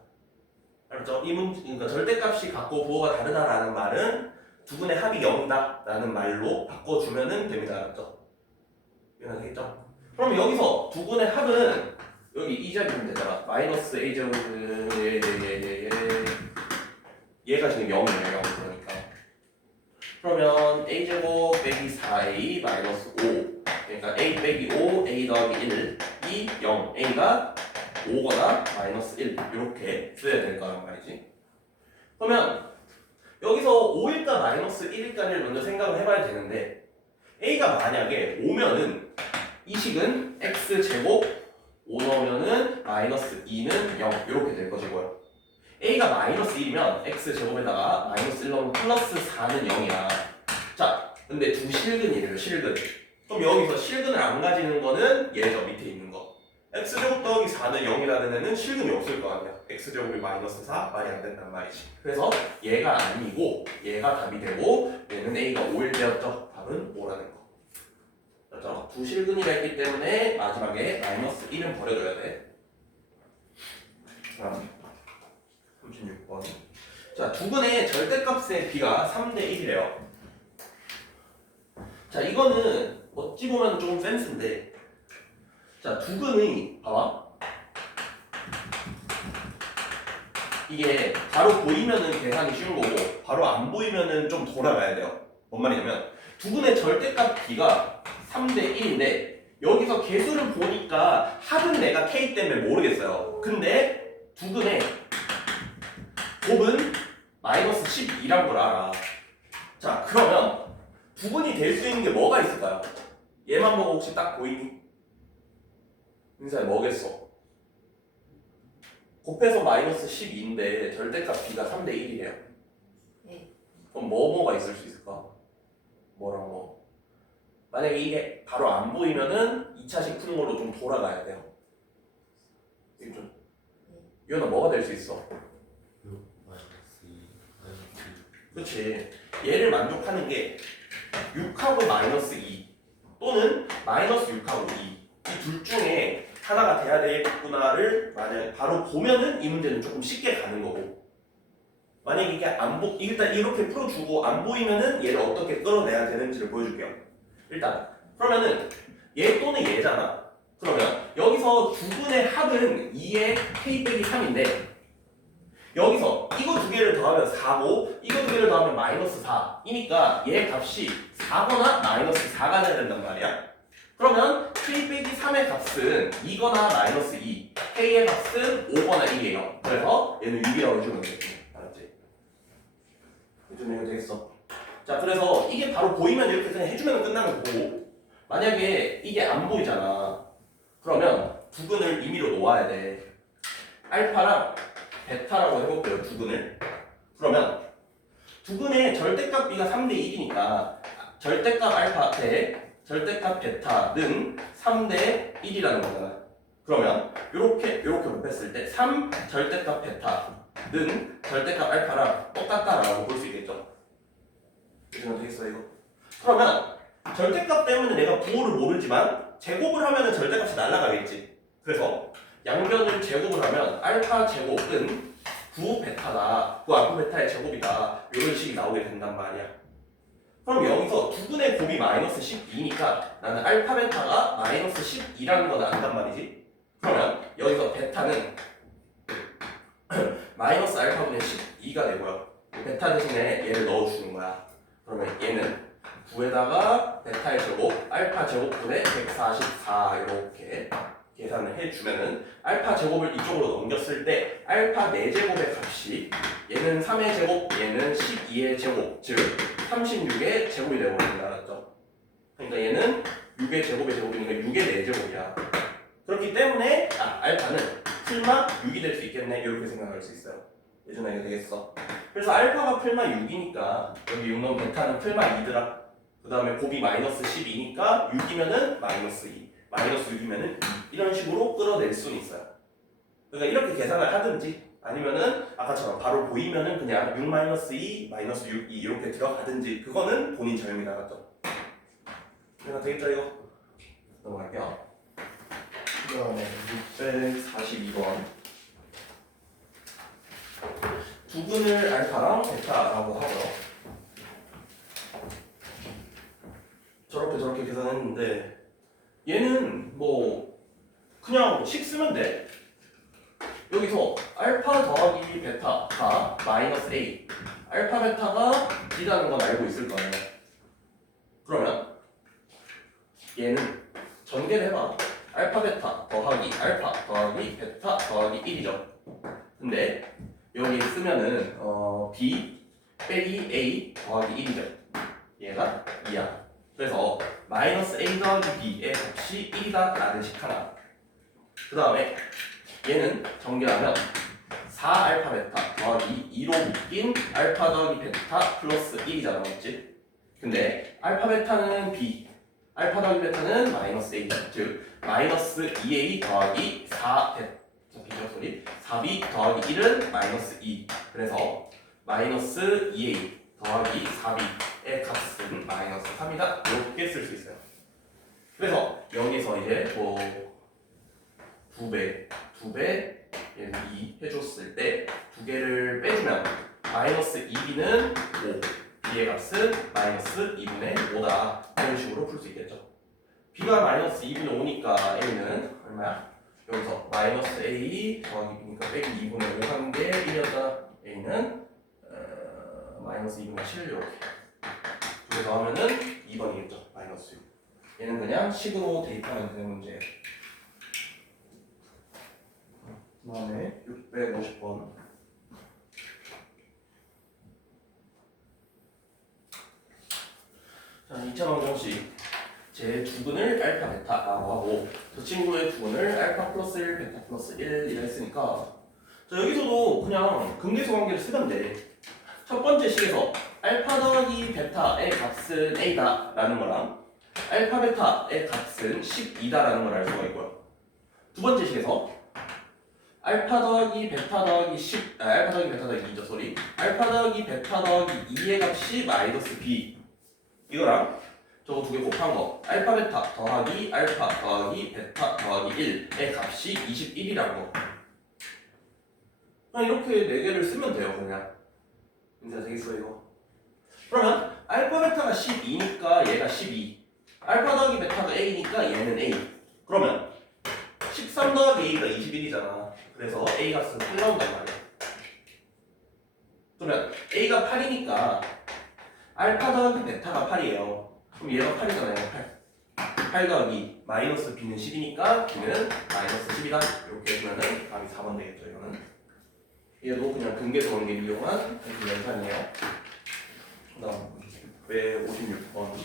알았죠? 그러니까 절대값이 같고 부호가 다르다라는 말은 두 근의 합이 0이다 라는 말로 바꿔주면 됩니다. 알았죠? 이해되겠죠? 그럼 여기서 두 근의 합은 여기 이 자리면 되잖아. 마이너스 A 제곱 얘가 지금 0이에요. 0 그러니까. 그러면 A 제곱 빼기 4A 마이너스 5 그러니까 A 빼기 5 A 더하기 1 이 0 A가 5거나 마이너스 1 이렇게 써야 될 거란 말이지. 그러면 여기서 5일까 마이너스 1일까를 먼저 생각을 해봐야 되는데 A가 만약에 5면은 이 식은 X제곱 5 넣으면은 마이너스 2는 0 이렇게 될 것이고요. A가 마이너스 1이면 X제곱에다가 마이너스 1 넣으면 플러스 4는 0이야. 자, 근데 두 실근이래요, 실근. 그럼 여기서 실근을 안 가지는 거는 얘죠, 밑에 있는 거. X제곱 더하기 4는 0이라는 애는 실근이 없을 거 아니야. X제곱이 마이너스 4? 말이 안 된단 말이지. 그래서 얘가 아니고 얘가 답이 되고 얘는 A가 5일 되었죠. 답은 5라는 거. 그렇죠? 두 실근이라 했기 때문에 마지막에 마이너스 1은 버려줘야 돼. 그럼 36번. 자, 두근의 절대값의 비가 3대 1이래요. 자, 이거는 어찌 보면 조금 센스인데, 자, 두근의 봐봐. 이게 바로 보이면은 계산이 쉬운 거고, 바로 안 보이면은 좀 돌아가야 돼요. 뭔 말이냐면, 두근의 절대값 비가 3대 1인데, 여기서 개수를 보니까 합은 내가 K 때문에 모르겠어요. 근데 두근의 곱은 마이너스 12란 걸 알아. 자, 그러면 두근이 될 수 있는 게 뭐가 있을까요? 얘만 보고 혹시 딱 보이니? 인사에 뭐겠어? 곱해서 마이너스 12인데 절대값 b가 3대 1이래요. 네. 그럼 뭐가 있을 수 있을까? 뭐랑 뭐? 만약에 이게 바로 안 보이면은 2차식 푸는 걸로 좀 돌아가야 돼요. 이게 좀 유연아 뭐가 될 수 있어? 그렇지. 얘를 만족하는 게 6하고 마이너스 2 또는 마이너스 6하고 2 이 둘 중에 하나가 돼야 되겠구나를 만약에 바로 보면은 이 문제는 조금 쉽게 가는 거고, 만약에 이게 일단 이렇게 풀어주고 안 보이면은 얘를 어떻게 끌어내야 되는지를 보여줄게요. 일단 그러면은 얘 또는 얘잖아. 그러면 여기서 두근의 합은 2의 k 빼기 3인데 여기서 이거 두 개를 더하면 4고 이거 두 개를 더하면 마이너스 4이니까 얘 값이 4거나 마이너스 4가 돼야 된단 말이야. 그러면 k 빼기 3의 값은 2거나 마이너스 2 k의 값은 5거나 1이에요. 그래서 얘는 6이라고 해주면 되겠지. 알았지? 해주면 되겠어. 자, 그래서 이게 바로 보이면 이렇게 그냥 해주면 끝나는 거고, 만약에 이게 안 보이잖아. 그러면 두근을 임의로 놓아야 돼. 알파랑 베타라고 해볼게요, 두근을. 그러면 두근의 절대값 b가 3대 1이니까 절대값 알파 대 절대값 베타는 3대 1이라는 거잖아. 그러면 이렇게 곱했을 때 3 절대값 베타는 절대값 알파랑 똑같다라고 볼 수 있겠죠. 이러면 되겠어 이거. 그러면 절대값 때문에 내가 부호를 모르지만 제곱을 하면은 절대값이 날아가겠지. 그래서 양변을 제곱을 하면 알파 제곱은 9 베타다. 9 알파 베타의 제곱이다. 이런 식이 나오게 된단 말이야. 그럼 여기서 두근의 곱이 마이너스 12니까 나는 알파 베타가 마이너스 12라는 건 안단 말이지. 그러면 여기서 베타는 마이너스 알파분의 12가 되고요. 베타 대신에 얘를 넣어주는 거야. 그러면 얘는 9에다가 베타의 제곱, 알파 제곱분의 144 이렇게 계산을 해주면은 알파 제곱을 이쪽으로 넘겼을 때 알파 4제곱의 값이 얘는 3의 제곱, 얘는 12의 제곱, 즉 36의 제곱이 되어버린다. 알았죠? 그러니까 얘는 6의 제곱의 제곱이니까 6의 4제곱이야. 그렇기 때문에 알파는 풀마 6이 될 수 있겠네 이렇게 생각할 수 있어요. 예전에 이게 되겠어. 그래서 알파가 풀마 6이니까 여기 6 넣은 베타는 풀마 2더라. 그 다음에 곱이 마이너스 12니까 6이면은 마이너스 2, 마이너스 6이면은 2 이런 식으로 끌어낼 수는 있어요. 그러니까 이렇게 계산을 하든지 아니면은 아까처럼 바로 보이면은 그냥 6 마이너스 2, 마이너스 6, 2 이렇게 들어가든지 그거는 본인 자유입니다. 맞죠? 그러니까 되겠죠 이거? 넘어갈게요. 그 다음에 642번 두근을 알파랑 베타라고 하고요. 저렇게 계산했는데 얘는 뭐 그냥 식 쓰면 돼. 여기서 알파 더하기 베타가 마이너스 A, 알파 베타가 B라는 건 알고 있을 거예요. 그러면 얘는 전개를 해봐. 알파 베타 더하기 알파 더하기 베타 더하기 1이죠. 근데 여기 쓰면은 B 빼기 A 더하기 1이죠. 얘가 2야. 그래서 마이너스 A 더하기 B의 값이 1이다 라는 식 하나. 그 다음에 얘는 전개하면 4 알파 베타 더하기 2로 묶인 알파 더하기 베타 플러스 1이잖아. 맞지? 근데 알파 베타는 B, 알파 더하기 베타는 마이너스 A, 즉 마이너스 2A 더하기 4 B죠, 소리. 4B 더하기 1은 마이너스 2. 그래서 마이너스 2A 더하기 4B의 값은 마이너스 3이다. 이렇게 쓸 수 있어요. 그래서 여기서 이제 뭐 2배, 얘는 2 해줬을 때 두 개를 빼주면 마이너스 2B는 5, B의 값은 마이너스 2분의 5다. 이런 식으로 풀 수 있겠죠. B가 마이너스 2분의 5니까 A는 얼마야? 여기서 마이너스 A 더하기 B니까 빼기 2분의 5 한 게 1이었다. A는 마이너스 2분의 7 이렇게 두 개 더하면은 2번이겠죠. 마이너스 6. 얘는 그냥 식으로 대입하면 되는 문제예요. 그 다음에 650번. 자, 2차 방정식. 제 두근을 알파 베타라고 하고 저 친구의 두근을 알파 플러스 1 베타 플러스 1이라 했으니까 자, 여기서도 그냥 근계수 관계를 쓰면 돼. 첫 번째 식에서 알파 더하기 베타의 값은 A다 라는 거랑 알파 베타의 값은 12다 라는 걸 알 수가 있고요. 두 번째 식에서 알파 더하기 베타 더하기 10, 알파 더하기 베타 더하기 2죠, 소리. 알파 더하기 베타 더하기 2의 값이 마이너스 B 이거랑 저거 두 개 곱한 거 알파 베타 더하기 알파 더하기 베타 더하기 1의 값이 21이라는 거. 그냥 이렇게 네 개를 쓰면 돼요. 그냥 인사 되겠어 이거. 그러면 알파 베타가 12니까 얘가 12, 알파 더하기 베타가 A니까 얘는 A. 그러면 13 더하기 A가 21이잖아. 그래서 A 값은 8 나온단 말이야. 그러면 A가 8이니까 알파 더하기 베타가 8이에요. 그럼 얘가 8이잖아요. 8 더하기 마이너스 B는 10이니까 B는 마이너스 10이다. 이렇게 해주면은 답이 4번 되겠죠. 이거는 얘도 그냥 근계수 관계를 이용한 연산이에요. 그 다음 156번.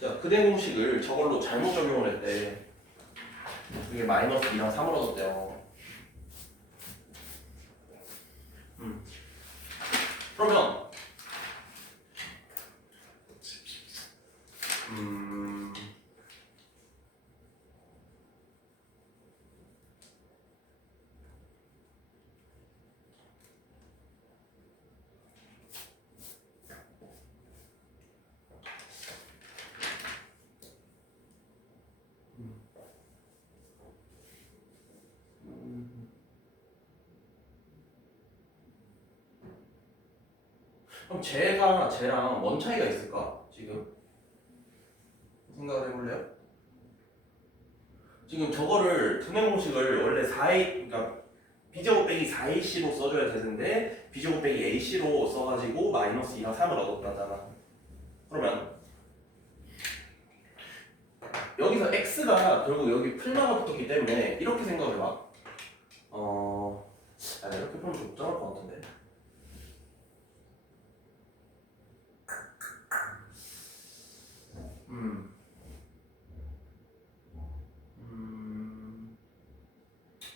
자, 그대 공식을 저걸로 잘못 적용을 했대. 그게 마이너스 2랑 3을 얻었대요. 그러면 그럼 쟤랑 뭔 차이가 있을까? 지금 생각을 해볼래요? 지금 저거를 분해 공식을 원래 4a 그러니까 b제곱 빼기 4ac로 써줘야 되는데 b제곱 빼기 ac로 써가지고 마이너스 2랑 3을 얻었다잖아. 그러면 여기서 x가 결국 여기 풀마가 붙었기 때문에 이렇게 생각해봐. 이렇게 보면 좀 복잡할 것 같은데.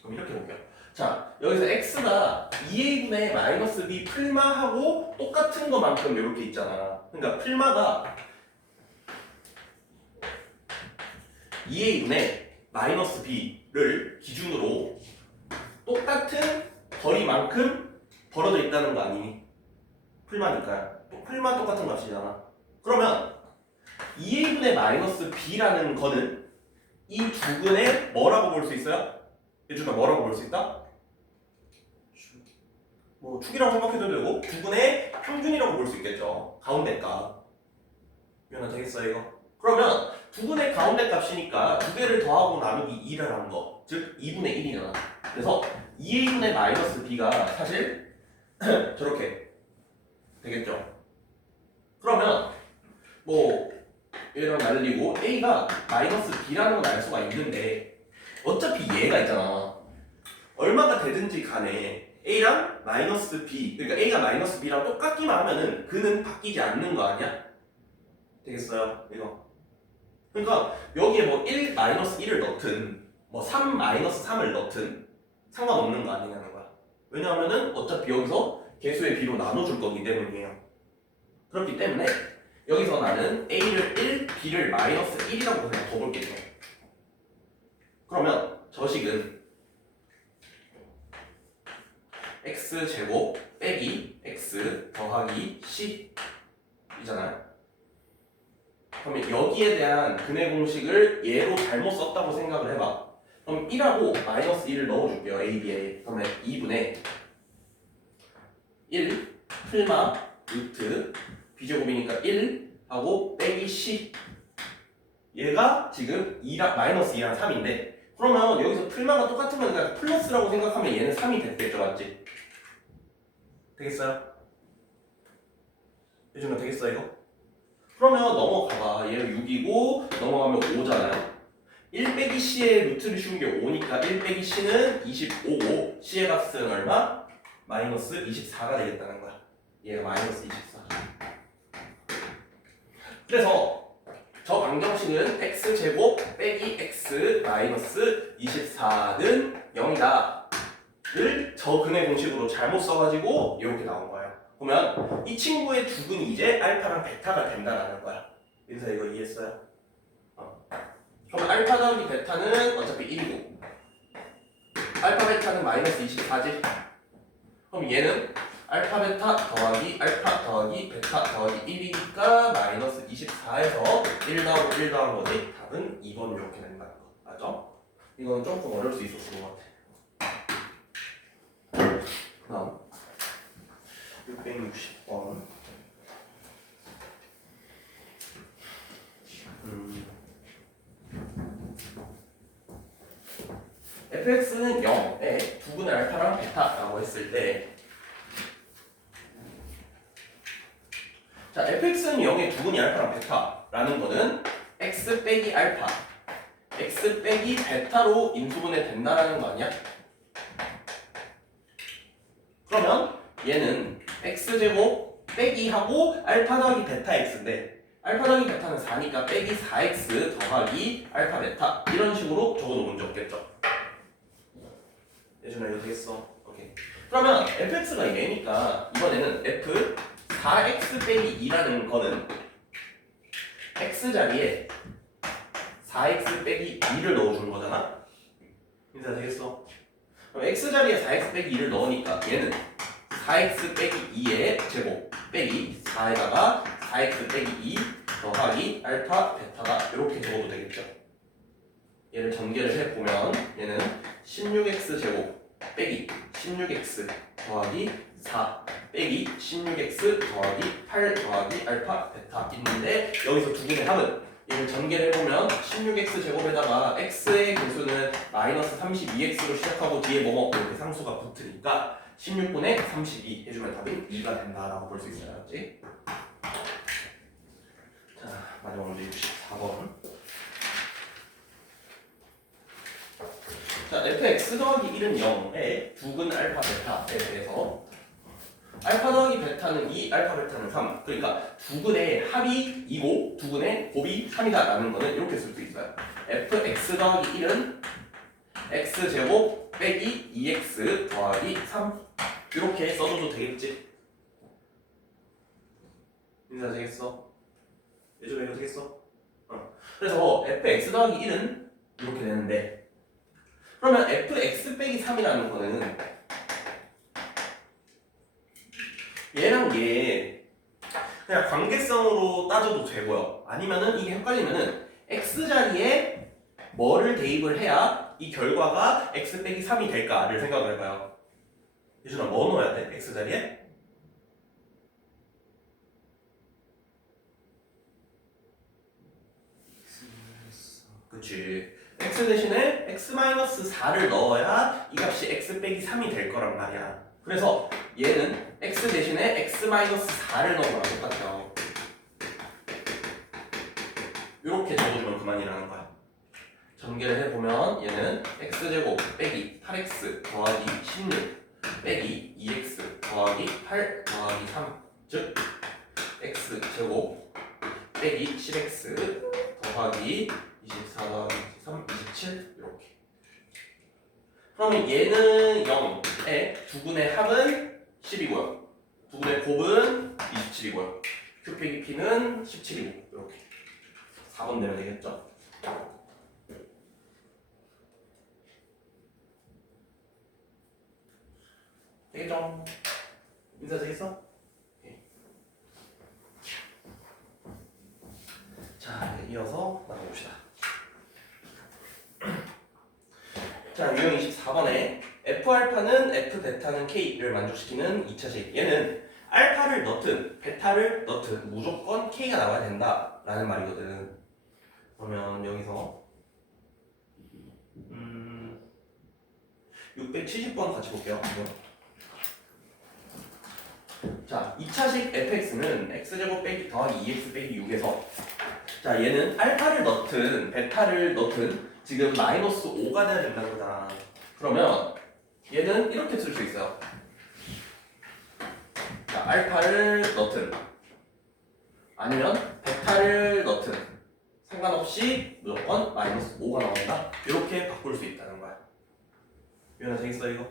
그럼 이렇게 볼게요. 자, 여기서 x가 2a분의 마이너스 b 풀마하고 똑같은 것만큼 이렇게 있잖아. 그러니까 풀마가 2a분의 마이너스 b를 기준으로 똑같은 거리만큼 벌어져 있다는 거 아니니? 풀마니까. 풀마 똑같은 값이잖아. 그러면 2a분의 마이너스 b라는 거는 이 두근의 뭐라고 볼 수 있어요? 예준아 뭐라고 볼 수 있다? 뭐 축이라고 생각해도 되고 두근의 평균이라고 볼 수 있겠죠. 가운데 값. 이해가 되겠어요 이거? 그러면 두근의 가운데 값이니까 두 개를 더하고 나누기 2를 한 거. 즉 2분의 1이잖아. 그래서 2a분의 마이너스 b가 사실 저렇게 되겠죠. 그러면 뭐 얘랑 날리고 a가 마이너스 b라는 건 알 수가 있는데 어차피 얘가 있잖아. 얼마가 되든지 간에 a랑 마이너스 b 그러니까 a가 마이너스 b랑 똑같기만 하면은 그는 바뀌지 않는 거 아니야? 되겠어요? 이거. 그러니까 여기에 뭐 1 마이너스 1을 넣든 뭐 3 마이너스 3을 넣든 상관없는 거 아니냐는 거야. 왜냐하면은 어차피 여기서 개수의 b로 나눠줄 거기 때문이에요. 그렇기 때문에 여기서 나는 a를 1, b를 마이너스 1이라고 그냥 둬볼게요. 그러면 저식은 x제곱 빼기 x 더하기 c 이잖아요. 그러면 여기에 대한 근해 공식을 얘로 잘못 썼다고 생각을 해봐. 그럼 1하고 마이너스 1을 넣어줄게요. a, b에. 그러면 2분의 1 풀마 루트 b제곱이니까 1 하고 빼기 c 얘가 지금 2랑 마이너스 2랑 3인데 그러면 여기서 풀마가 똑같은 거니까 플러스라고 생각하면 얘는 3이 됐겠죠, 맞지? 되겠어요? 요즘은 되겠어 이거? 그러면 넘어가봐. 얘는 6이고 넘어가면 5잖아요. 1 빼기 c의 루트를 씌운 게 5니까 1 빼기 c는 25고 c의 값은 얼마? 마이너스 24가 되겠다는 거야. 얘가 마이너스 24. 그래서 저 방정식은 x제곱 빼기 x 마이너스 24는 0이다 를 저 근해 공식으로 잘못 써가지고 이렇게 나온 거예요. 보면 이 친구의 두근이 이제 알파랑 베타가 된다라는 거야. 그래서 이거 이해했어요? 그럼 알파 더하기 베타는 어차피 1이고 알파 베타는 마이너스 24지? 그럼 얘는 알파 베타 더하기 알파 더하기 베타 더하기 1이니까 마이너스 24에서 1 더하고 1 더한 거지? 답은 2번 이렇게 된다는 거. 맞죠? 이건 조금 어려울 수 있었을 것 같아. 다음 660번 fx는 0에 두근의 알파랑 베타라고 했을 때 자, fx는 0에 두근이 알파랑 베타라는 거는 x 빼기 알파 x 빼기 베타로 인수분해 된다라는 거 아니야? 그러면 얘는 x제곱 빼기 하고 알파 더하기 베타 x인데 알파 더하기 베타는 4니까 빼기 4x 더하기 알파 베타 이런 식으로 적어놓으면 좋겠죠. 예준아 이거 되겠어? 오케이. 그러면 fx가 얘니까 이번에는 f 4x 빼기 2라는 거는 x 자리에 4x 빼기 2를 넣어주는 거잖아. 인사 되겠어? 그럼 x 자리에 4x 빼기 2를 넣으니까 얘는 4x 빼기 2의 제곱 빼기 4에다가 4x 빼기 2 더하기 알파 베타가 이렇게 적어도 되겠죠. 얘를 전개를 해보면 얘는 16x 제곱 빼기 16x 더하기 4 빼기 16x 더하기 8 더하기 알파 베타 있는데 여기서 두 분의 합은 얘를 전개를 해보면 16x 제곱에다가 x의 개수는 마이너스 32x로 시작하고 뒤에 뭐뭐 이렇게 상수가 붙으니까 16분의 32 해주면 답이 2가 된다라고 볼 수 있어요. 알았지? 자, 마지막 문제 64번. 자, fx 더하기 1은 0에 두근 알파 베타에 대해서 알파 더하기 베타는 2, 알파 베타는 3. 그러니까 두근의 합이 2고 두근의 곱이 3이다 라는 거는 이렇게 쓸 수 있어요. fx 더하기 1은 x제곱 빼기 2x 더하기 3 이렇게 써줘도 되겠지? 인사 되겠어? 예전에 이거 되겠어? 그래서 fx 더하기 1은 이렇게 되는데 그러면 fx 빼기 3이라는 거는 얘랑 얘 그냥 관계성으로 따져도 되고요. 아니면은 이게 헷갈리면은 x 자리에 뭐를 대입을 해야 이 결과가 x 빼기 3이 될까를 생각을 해봐요. 예준아 뭐 넣어야 돼? x 자리에? 그치. x 대신에 x-4를 넣어야 이 값이 x 빼기 3이 될 거란 말이야. 그래서 얘는 x 대신에 x-4를 넣으면 똑같아요. 이렇게 적어주면 그만이라는 거야. 전개를 해보면 얘는 x제곱 빼기 8x 더하기 16 빼기 2x 더하기 8 더하기 3 즉 x제곱 빼기 10x 더하기 24 더하기 3 27 이렇게. 그러면 얘는 0에 두근의 합은 10이고요. 두근의 곱은 27이고요. q 빼기 p는 17이고 이렇게 4번 내면 되겠죠? 되겠죠? 인사 되겠어? 오케이. 자, 이어서 나가봅시다. 자, 유형 24번에 F알파는 F베타는 K를 만족시키는 2차식. 얘는 알파를 넣든 베타를 넣든 무조건 K가 나와야 된다 라는 말이거든. 그러면 여기서 670번 같이 볼게요. 자, 2차식 fx는 x제곱 빼기 더하기 2x 빼기 6에서 자, 얘는 알파를 넣든 베타를 넣든 지금 마이너스 5가 돼야 된다는 거잖아. 그러면 얘는 이렇게 쓸 수 있어요. 자, 알파를 넣든 아니면 베타를 넣든 상관없이 무조건 마이너스 5가 나온다. 이렇게 바꿀 수 있다는 거야. 이해가 되겠어 이거?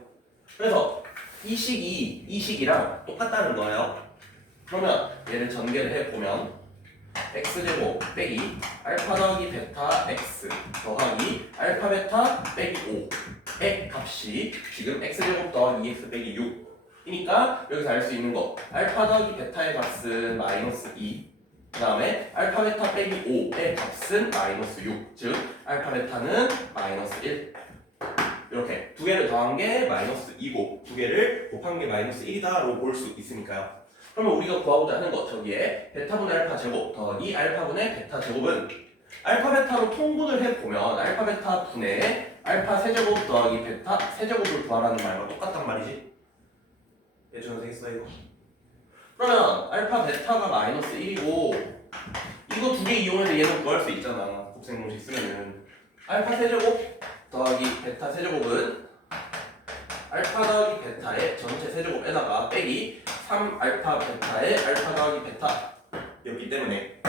그래서 이 식이 이 식이랑 똑같다는 거예요. 그러면 얘를 전개를 해보면 x제곱 빼기 알파 더하기 베타 x 더하기 알파 베타 빼기 5의 값이 지금 x제곱 더하기 2x 빼기 6이니까 여기서 알 수 있는 거 알파 더하기 베타의 값은 마이너스 2 그 다음에 알파 베타 빼기 5의 값은 마이너스 6 즉 알파 베타는 마이너스 1 이렇게 두 개를 더한 게 마이너스 2고 두 개를 곱한 게 마이너스 1이다로 볼 수 있으니까요. 그러면 우리가 구하고자 하는 것 저기에 베타분의 알파 제곱 더하기 알파분의 베타 제곱은 알파 베타로 통분을 해보면 알파 베타 분의 알파 세제곱 더하기 베타 세제곱을 구하라는 말과 똑같단 말이지. 예전에 되겠어 이거? 그러면 알파 베타가 마이너스 1이고 이거 두 개 이용해서 얘는 구할 수 있잖아. 곱셈 공식 쓰면은 알파 세제곱 더하기 베타 세제곱은 알파 더하기 베타의 전체 세제곱에다가 빼기 3 알파 베타의 알파 더하기 베타 였기 때문에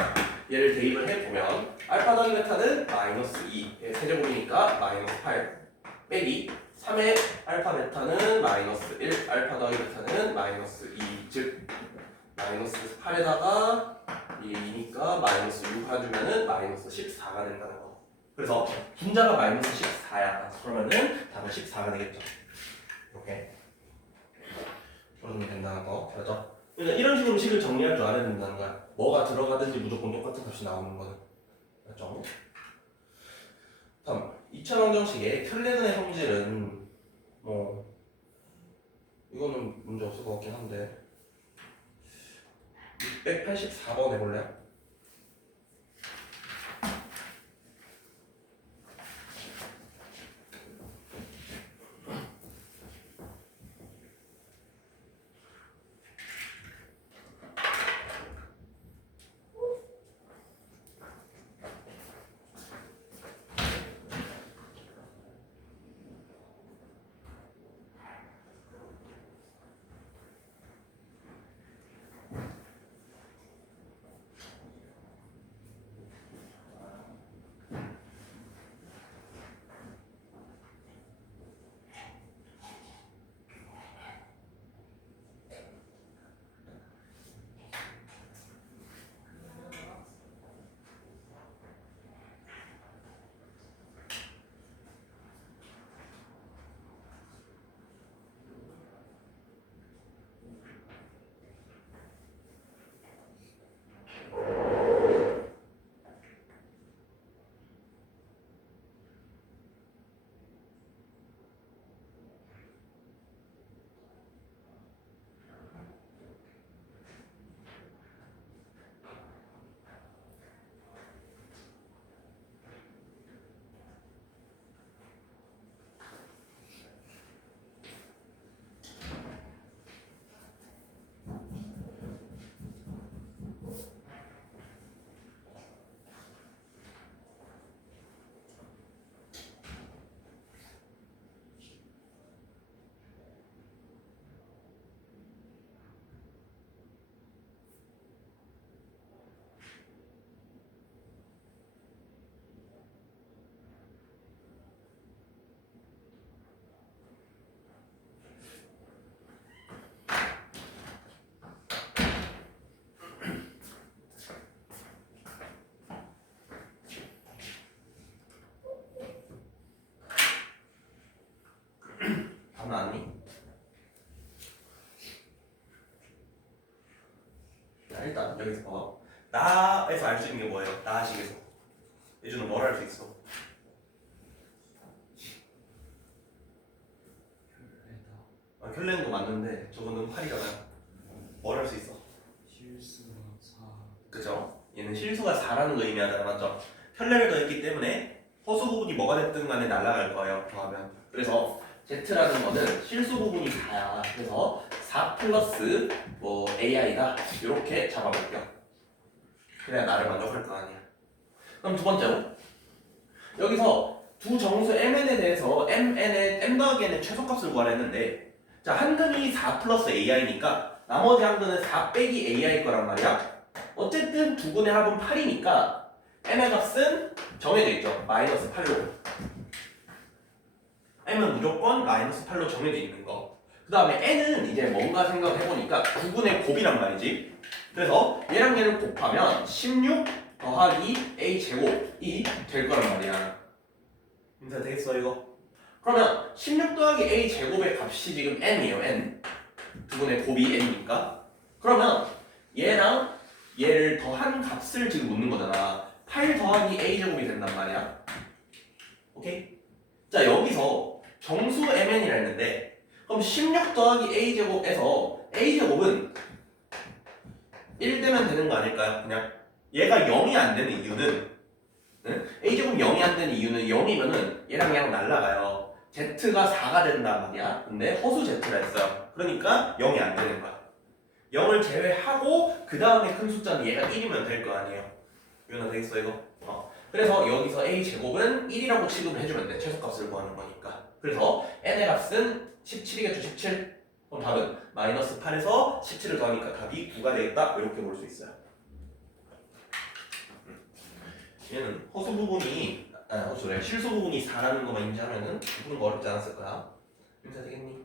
얘를 대입을 해보면 알파 더하기 베타는 마이너스 2의 세제곱이니까 마이너스 8 빼기 3의 알파 베타는 마이너스 1 알파 더하기 베타는 마이너스 2 즉 마이너스 8에다가 이게 2니까 마이너스 6 해주면은 마이너스 14가 된다는 거. 그래서 분자가 마이너스 14야. 그러면은 답은 14가 되겠죠. 이렇게 풀어주면 된다는 거. 그렇죠? 그러니까 이런 식으로 식을 정리할 줄 알아야 된다는 거야. 뭐가 들어가든지 무조건 똑같은 값이 나오는 거는. 그렇죠? 다음 2차 방정식의 켈레근의 성질은 뭐 이거는 문제 없을 것 같긴 한데 684번 해볼래요? 다 나왔니? 자 일단 여기서 봐봐 나에서 알 수 있는 게 뭐예요? 나식에서 예준은 뭘 알 수 있어? 켤레는 거 맞는데 저거는 8이잖아요 뭘 할 수 있어? 실수가 4. 그죠? 얘는 실수가 4라는 거 의미하잖아 맞죠? 켤레를 더했기 때문에 허수 부분이 뭐가 됐든 간에 날아갈 거예요 더하면 그래서 Z라는 거는 실수 부분이 4야 그래서 4 플러스 뭐 AI다 이렇게 잡아볼게요 그래야 나를 만족할 거 아니야 그럼 두 번째로 여기서 두 정수 MN에 대해서 M 더하기 N의 최소값을 구하랬는데 자 한근이 4 플러스 AI니까 나머지 한근은 4 빼기 AI일 거란 말이야 어쨌든 두 근의 합은 8이니까 M의 값은 정해져 있죠 마이너스 8로 M은 무조건 마이너스 8로 정해져 있는 거. 그 다음에 N은 이제 뭔가 생각을 해보니까 9분의 곱이란 말이지. 그래서 얘랑 얘를 곱하면 16 더하기 A 제곱이 될 거란 말이야. 인사 되겠어 이거? 그러면 16 더하기 A 제곱의 값이 지금 N이에요 N. 2분의 곱이 N이니까. 그러면 얘랑 얘를 더한 값을 지금 묻는 거잖아. 8 더하기 A 제곱이 된단 말이야. 오케이? 자 여기서 정수 MN이라 했는데 그럼 16 더하기 A제곱에서 A제곱은 1 되면 되는 거 아닐까요? 그냥 얘가 0이 안 되는 이유는 A제곱 0이 안 되는 이유는 0이면은 얘랑 그냥 날라가요 Z가 4가 된단 말이야 근데 허수 Z라 했어요 그러니까 0이 안 되는 거야 0을 제외하고 그 다음에 큰 숫자는 얘가 1이면 될 거 아니에요 유나 되겠어 이거? 그래서 여기서 A제곱은 1이라고 취급을 해주면 돼 최소값을 구하는 거니까 그래서 N의 값은 17이겠죠 17 그럼 답은 마이너스 8에서 17을 더하니까 답이 9가 되겠다 이렇게 볼 수 있어요 얘는 허수 부분이 실수 부분이 4라는 것만 인지하면은 푸는 거 어렵지 않았을 거야 인사 되겠니?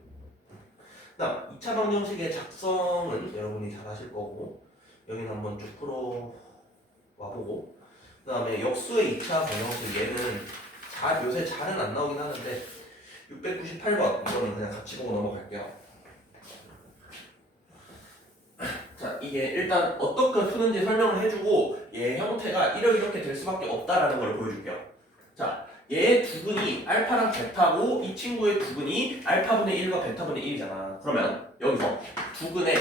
그 다음 2차 방정식의 작성은 여러분이 잘 하실 거고 여기는 한번 쭉 풀어 와보고 그 다음에 역수의 2차 방정식 얘는 요새 잘은 안 나오긴 하는데 698번 이거는 그냥 같이 보고 넘어갈게요 자 이게 일단 어떻게 푸는지 설명을 해주고 얘 형태가 이렇게 될 수밖에 없다라는 걸 보여줄게요 자 얘 두근이 알파랑 베타고 이 친구의 두근이 알파분의 1과 베타분의 1이잖아. 그러면 여기서 두근의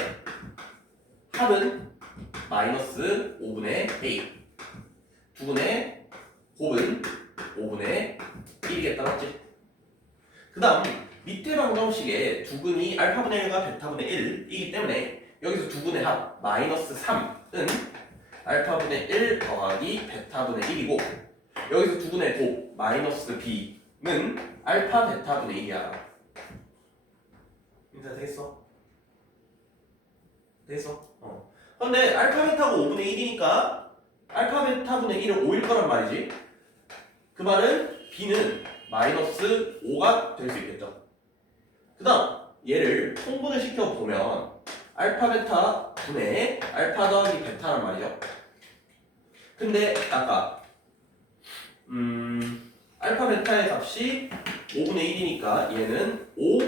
합은 마이너스 5분의 A, 두근의 곱은 5분의 1이겠다, 맞지? 그 다음 밑에 방정식에 두근이 알파분의 1과 베타분의 1이기 때문에 여기서 두근의 합 마이너스 3은 알파분의 1 더하기 베타분의 1이고 여기서 두근의 곱 마이너스 b는 알파 베타분의 1이야. 인사 되겠어? 되겠어? 근데 알파 베타가 5분의 1이니까 알파 베타분의 1은 5일 거란 말이지. 그 말은 b는 마이너스 5가 될 수 있겠죠. 그 다음 얘를 통분을 시켜보면 알파 베타 분의 알파 더하기 베타란 말이죠. 근데 아까 알파 베타의 값이 5분의 1이니까 얘는 5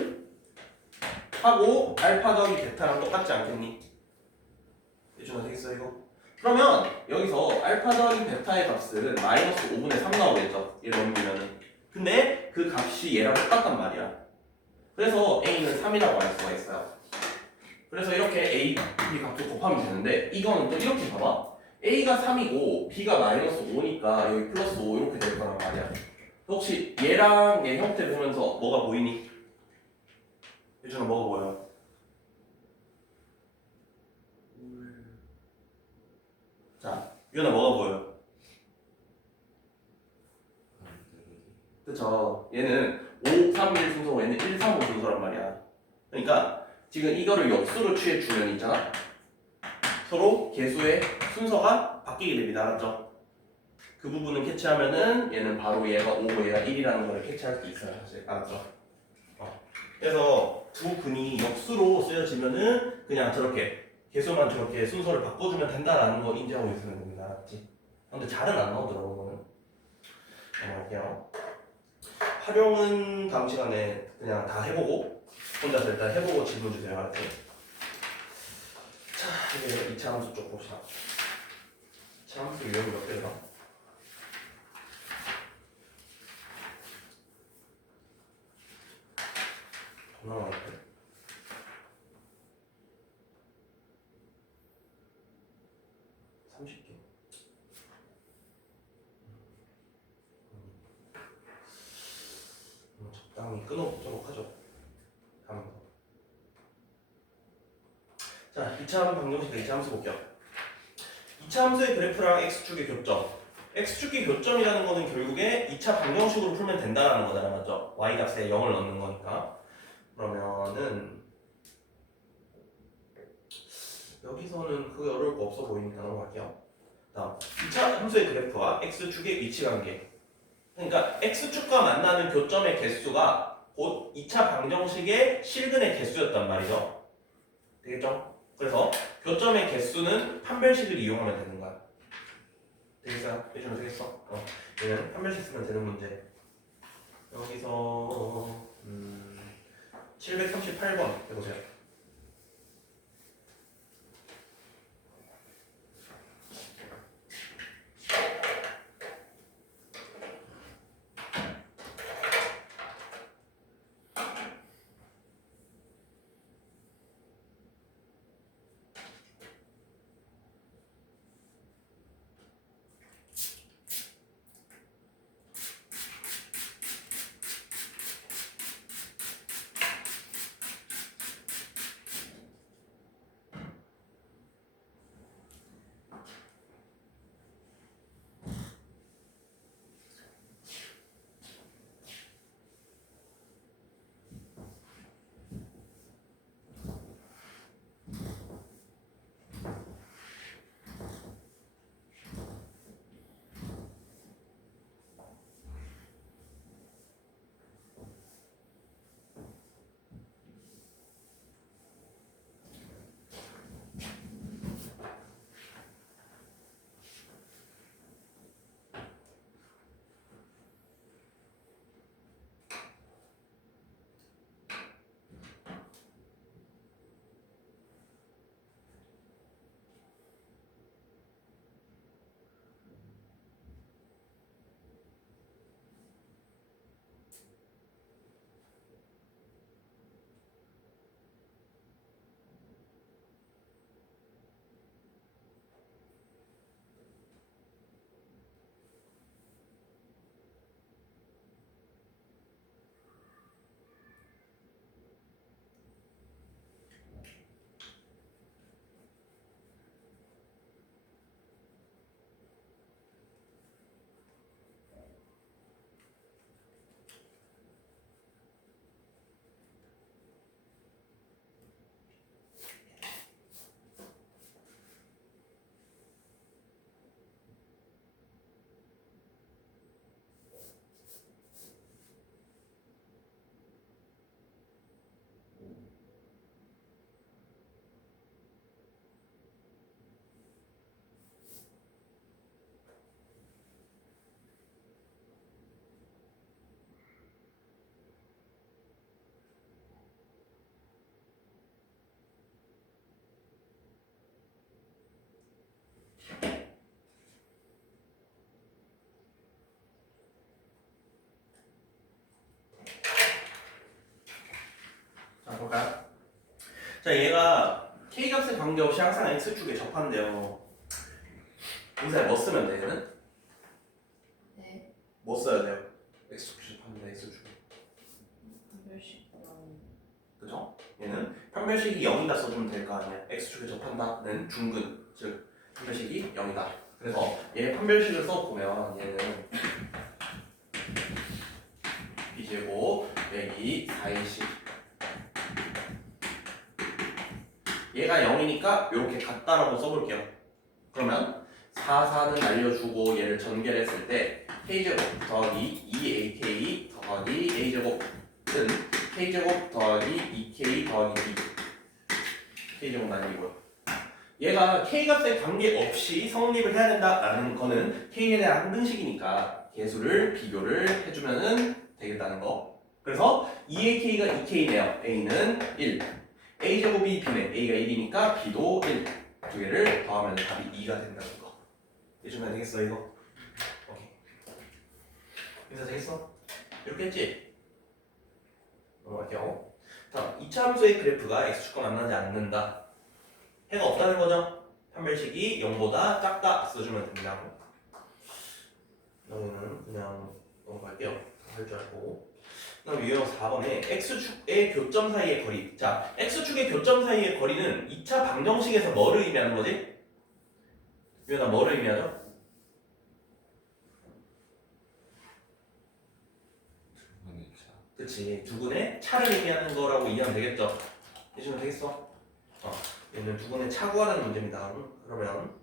하고 알파 더하기 베타랑 똑같지 않겠니? 대충 되겠어 이거? 그러면 여기서 알파 더하기 베타의 값은 마이너스 5분의 3 나오겠죠? 얘 넘기면은. 근데 그 값이 얘랑 똑같단 말이야. 그래서 A는 3이라고 할 수가 있어요. 그래서 이렇게 A, B 값을 곱하면 되는데 이거는 또 이렇게 봐봐. A가 3이고 B가 마이너스 5니까 여기 플러스 5 이렇게 될 거란 말이야. 혹시 얘랑 얘 형태 보면서 뭐가 보이니? 예준아 뭐가 보여? 자, 유연아 뭐가 보여? 그쵸. 얘는 5, 3, 1 순서고 얘는 1, 3, 5 순서란 말이야. 그러니까 지금 이거를 역수로 취해주면 있잖아. 서로 개수의 순서가 바뀌게 됩니다. 알았죠? 그 부분을 캐치하면은 얘는 바로 얘가 5고 얘가 1이라는 걸 캐치할 수 있어요. 사실. 알았죠? 그래서 두 근이 역수로 쓰여지면은 그냥 저렇게 개수만 저렇게 순서를 바꿔주면 된다라는 거 인지하고 있으면 됩니다. 알았지? 근데 잘은 안 나오더라고 이거는. 넘어갈게요. 활용은 다음 시간에 그냥 다 해보고 혼자서 일단 해보고 질문 주세요. 알았지? 자, 이제 2차 함수 쪽 봅시다. 2차 함수 유형이 몇 개더라? 더 나왔는데 30개. 적당히 끊어보도록 하죠. 다음 거. 자, 2차 방정식 2차 함수 볼게요. 2차 함수의 그래프랑 x축의 교점. x축의 교점이라는 거는 결국에 2차 방정식으로 풀면 된다는 거잖아, 맞죠? y값에 0을 넣는 거니까. 그러면은 여기서는 그게 어려울 거 없어 보이니까 넘어갈게요. 다음 2차 함수의 그래프와 x축의 위치 관계. 그러니까 x축과 만나는 교점의 개수가 곧 2차 방정식의 실근의 개수였단 말이죠. 되겠죠? 그래서 교점의 개수는 판별식을 이용하면 되는 거야. 되겠어요? 예준아 되겠어? 얘는 판별식 쓰면 되는 문제. 여기서 738번 해보세요. 자, 얘가 K값에 관계없이 항상 X축에 접한대요. 인사에 뭐 쓰면 돼, 얘는? 네. 뭐 써야 돼요? X축에 접하는데 X축. 분별식 그럼 그죠? 얘는 판별식이 0이다 써주면 될 거 아니야. X축에 접한다는 중근, 즉 판별식이 0이다. 그래서 얘 판별식을 써보면 얘는 B제곱 빼기 4AC 얘가 0이니까 이렇게 같다라고 써볼게요. 그러면 4, 4는 알려주고 얘를 전개했을 때 K제곱 더하기 2AK 더하기 A제곱은 K제곱 더하기 2K 더하기 B K제곱 날리고요. 얘가 K값에 관계없이 성립을 해야 된다라는 거는 K에 대한 항등식이니까 개수를 비교를 해주면 되겠다는 거. 그래서 2AK가 2K네요. A는 1. A제곱이 B네. A가 1이니까 B도 1. 두 개를 더하면 답이 2가 된다는 거. 이해주면 되겠어 이거? 오케이. 인사 되겠어? 이렇게 했지? 넘어갈게요. 다음 2차 함수의 그래프가 X축과 만나지 않는다. 해가 없다는 거죠? 판별식이 0보다 작다 써주면 됩니다. 여기는 그냥 넘어갈게요. 할 줄 알고. 그다음 유형 4번에 X축의 교점 사이의 거리. 자, X축의 교점 사이의 거리는 2차 방정식에서 뭐를 의미하는 거지? 유현아 뭐를 의미하죠? 그치, 두근의 차를 의미하는 거라고 이해하면 되겠죠? 이해주면 되겠어? 얘는 두근의 차 구하라는 문제입니다. 그러면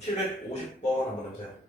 750번 한번 해보세요.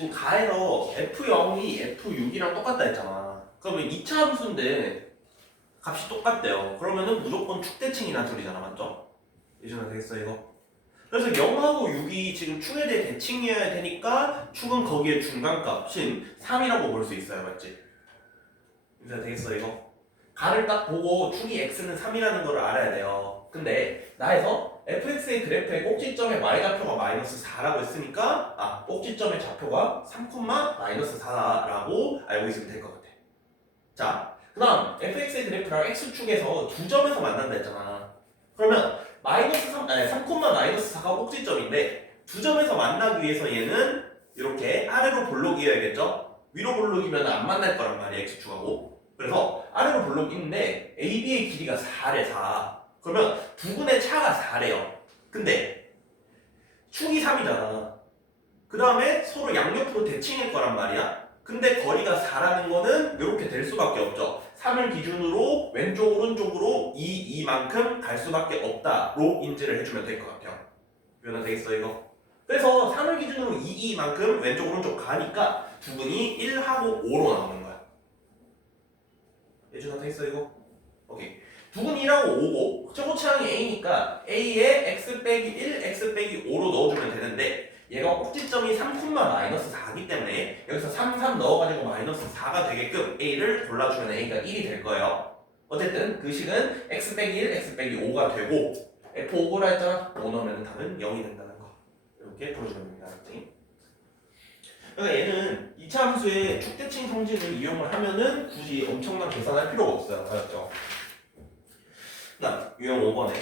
지금 가에서 F0이 F6이랑 똑같다 했잖아. 그러면 2차 함수인데 값이 똑같대요. 그러면은 무조건 축대칭이란 소리잖아, 맞죠? 이해가 되겠어 이거? 그래서 0하고 6이 지금 축에 대해 대칭이어야 되니까 축은 거기에 중간값인 3이라고 볼 수 있어요, 맞지? 이해가 되겠어 이거? 가를 딱 보고 축이 x는 3이라는 걸 알아야 돼요. 근데 나에서 fx의 그래프의 꼭지점의 y좌표가 마이너스 4라고 했으니까 꼭지점의 좌표가 3, 마이너스 4라고 알고 있으면 될 것 같아. 자, 그 다음 fx의 그래프랑 x축에서 두 점에서 만난다 했잖아. 그러면 마이너스 3, 3, 마이너스 4가 꼭지점인데 두 점에서 만나기 위해서 얘는 이렇게 아래로 볼록이어야겠죠? 위로 볼록이면 안 만날 거란 말이야, x축하고. 그래서 아래로 볼록 있는데 AB의 길이가 4래 4. 그러면 부근의 차가 4래요. 근데 축이 3이잖아. 그 다음에 서로 양옆으로 대칭일 거란 말이야. 근데 거리가 4라는 거는 이렇게 될 수밖에 없죠. 3을 기준으로 왼쪽 오른쪽으로 2만큼 갈 수밖에 없다로 인지를 해주면 될 것 같아요. 이해가 되겠어 이거? 그래서 3을 기준으로 2만큼 왼쪽 오른쪽 가니까 부근이 1하고 5로 나오는 거야. 예준아 되겠어 이거? 오케이. 두근 1하고 5고 최고차항이 A니까 A에 x 빼기 1, x 빼기 5로 넣어주면 되는데 얘가 꼭지점이 3, 마이너스 4기 때문에 여기서 3 넣어가지고 마이너스 4가 되게끔 A를 골라주면 A가 1이 될 거예요. 어쨌든 그 식은 x 빼기 1, x 빼기 5가 되고 F5라 했잖아. 5 넣으면 답은 0이 된다는 거. 이렇게 풀어주면 됩니다. 그러니까 얘는 2차 함수의 축대칭 성질을 이용을 하면은 굳이 엄청난 계산할 필요가 없어요. 알았죠? 나 유형 5번에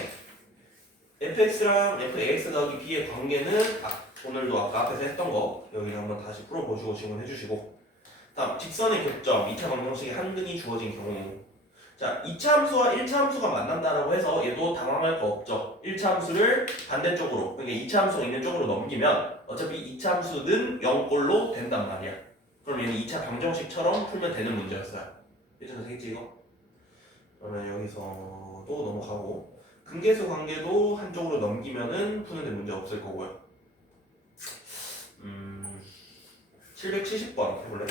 fx랑 fax 더하기 b의 관계는 오늘도 아까 앞에서 했던 거 여기 한번 다시 풀어보시고 질문해 주시고, 다음 직선의 교점 2차 방정식의 한 근이 주어진 경우, 자 2차 함수와 1차 함수가 만난다라고 해서 얘도 당황할 거 없죠. 1차 함수를 반대쪽으로, 그러니까 2차 함수가 있는 쪽으로 넘기면 어차피 2차 함수는 0꼴로 된단 말이야. 그럼 얘는 2차 방정식처럼 풀면 되는 문제였어요. 이해는 되겠지 이거? 그러면 여기서도 넘어가고 근계수 관계도 한쪽으로 넘기면은 푸는데 문제 없을 거고요. 770번 해볼래?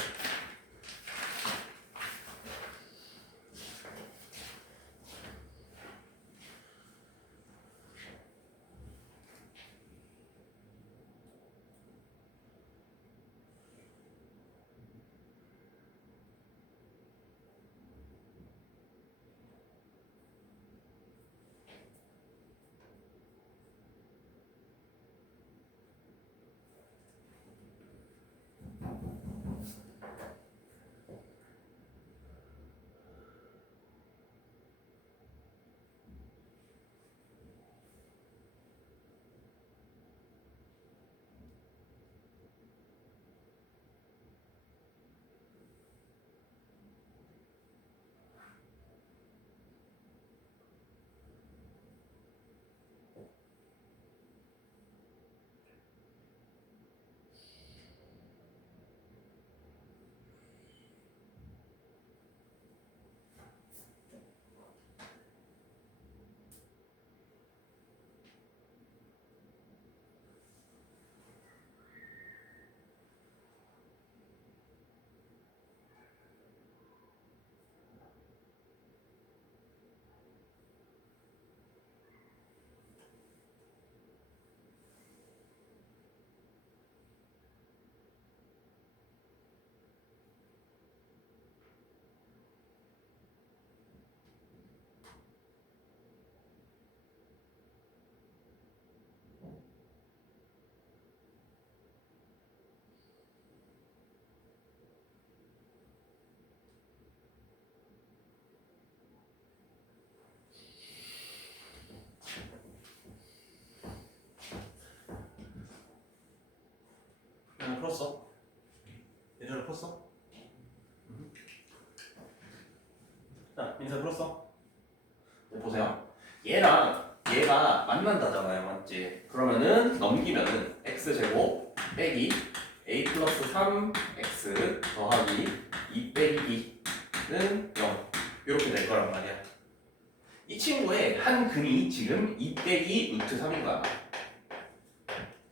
풀었어? 예전에 풀었어? 자, 민서 풀었어? 네, 보세요. 얘랑 얘가 만난다잖아요, 맞지? 그러면은 넘기면은 x제곱 빼기 a 플러스 3x 더하기 2 빼기 2는 0 이렇게 될 거란 말이야. 이 친구의 한 근이 지금 2 빼기 루트 3인 거야.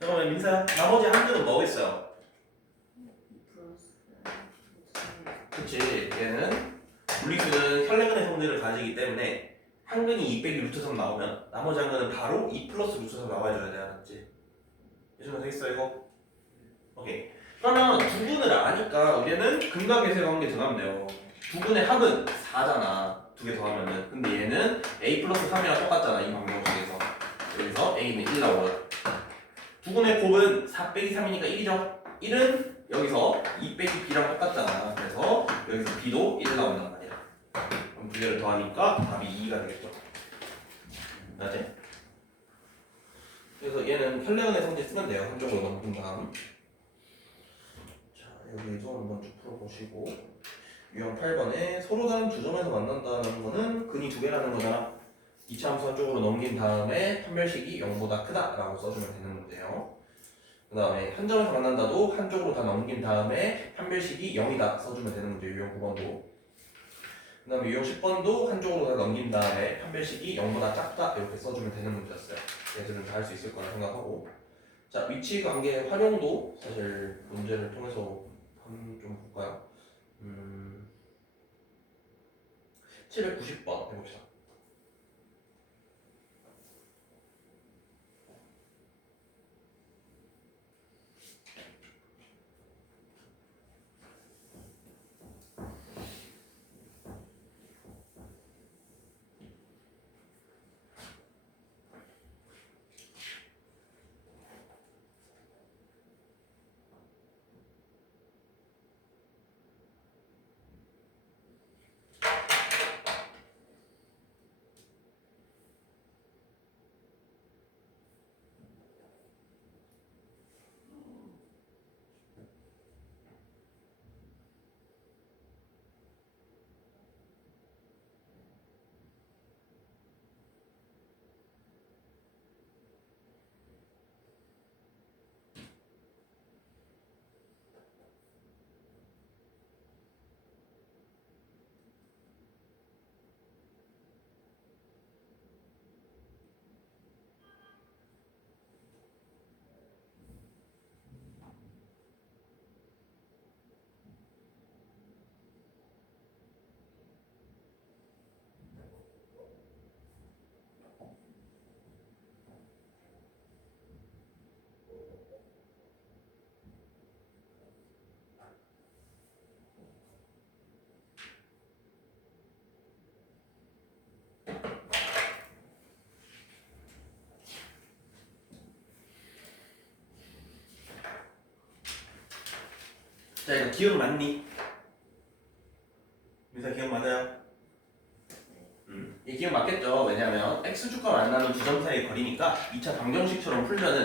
잠깐만 민서야, 나머지 한 근은 뭐겠어요? 그치. 얘는 분리수는 혈내근의 성질을 가지기 때문에 한 근이 2 빼기 루트 3 나오면 나머지 한 근은 바로 2 플러스 루트 3 나와줘야 돼. 알았지? 예전에 되겠어 이거? 오케이. 그러면 두 근을 아니까 우리는 근각의 세 관계 정하면 돼요. 두 근의 합은 4잖아. 두 개 더하면은. 근데 얘는 a 플러스 3이랑 똑같잖아. 이 방정식에서. 여기서 a는 1 나오거든. 두 근의 곱은 4 빼기 3이니까 1이죠. 1은 여기서 2 빼기 b랑 똑같잖아. 그래서 여기서 b도 1 나온단 말이야. 그럼 두 개를 더하니까 답이 2가 되겠죠. 맞지? 그래서 얘는 혈내근의 성질 쓰면 돼요. 한쪽으로 넘긴 다음. 자, 여기도 한번 쭉 풀어보시고 유형 8번에 서로 다른 두 점에서 만난다는 거는 근이 두 개라는 거잖아. 이차함수 한쪽으로 넘긴 다음에 판별식이 0보다 크다라고 써주면 되는 문제예요. 그 다음에 한 점에서 만난다도 한쪽으로 다 넘긴 다음에 판별식이 0이다 써주면 되는 문제. 유형 9번도. 그 다음에 유형 10번도 한쪽으로 다 넘긴 다음에 판별식이 0보다 작다 이렇게 써주면 되는 문제였어요. 얘들은 다 할 수 있을 거라 생각하고, 자 위치관계 활용도 사실 문제를 통해서 한번 좀 볼까요? 790번 해봅시다. 자 이거 기억 맞니? 민사 기억 맞아요? 이 기억 맞겠죠? 왜냐면 x축과 만나는 두 점 사이의 거리니까 2차 방정식처럼 풀면은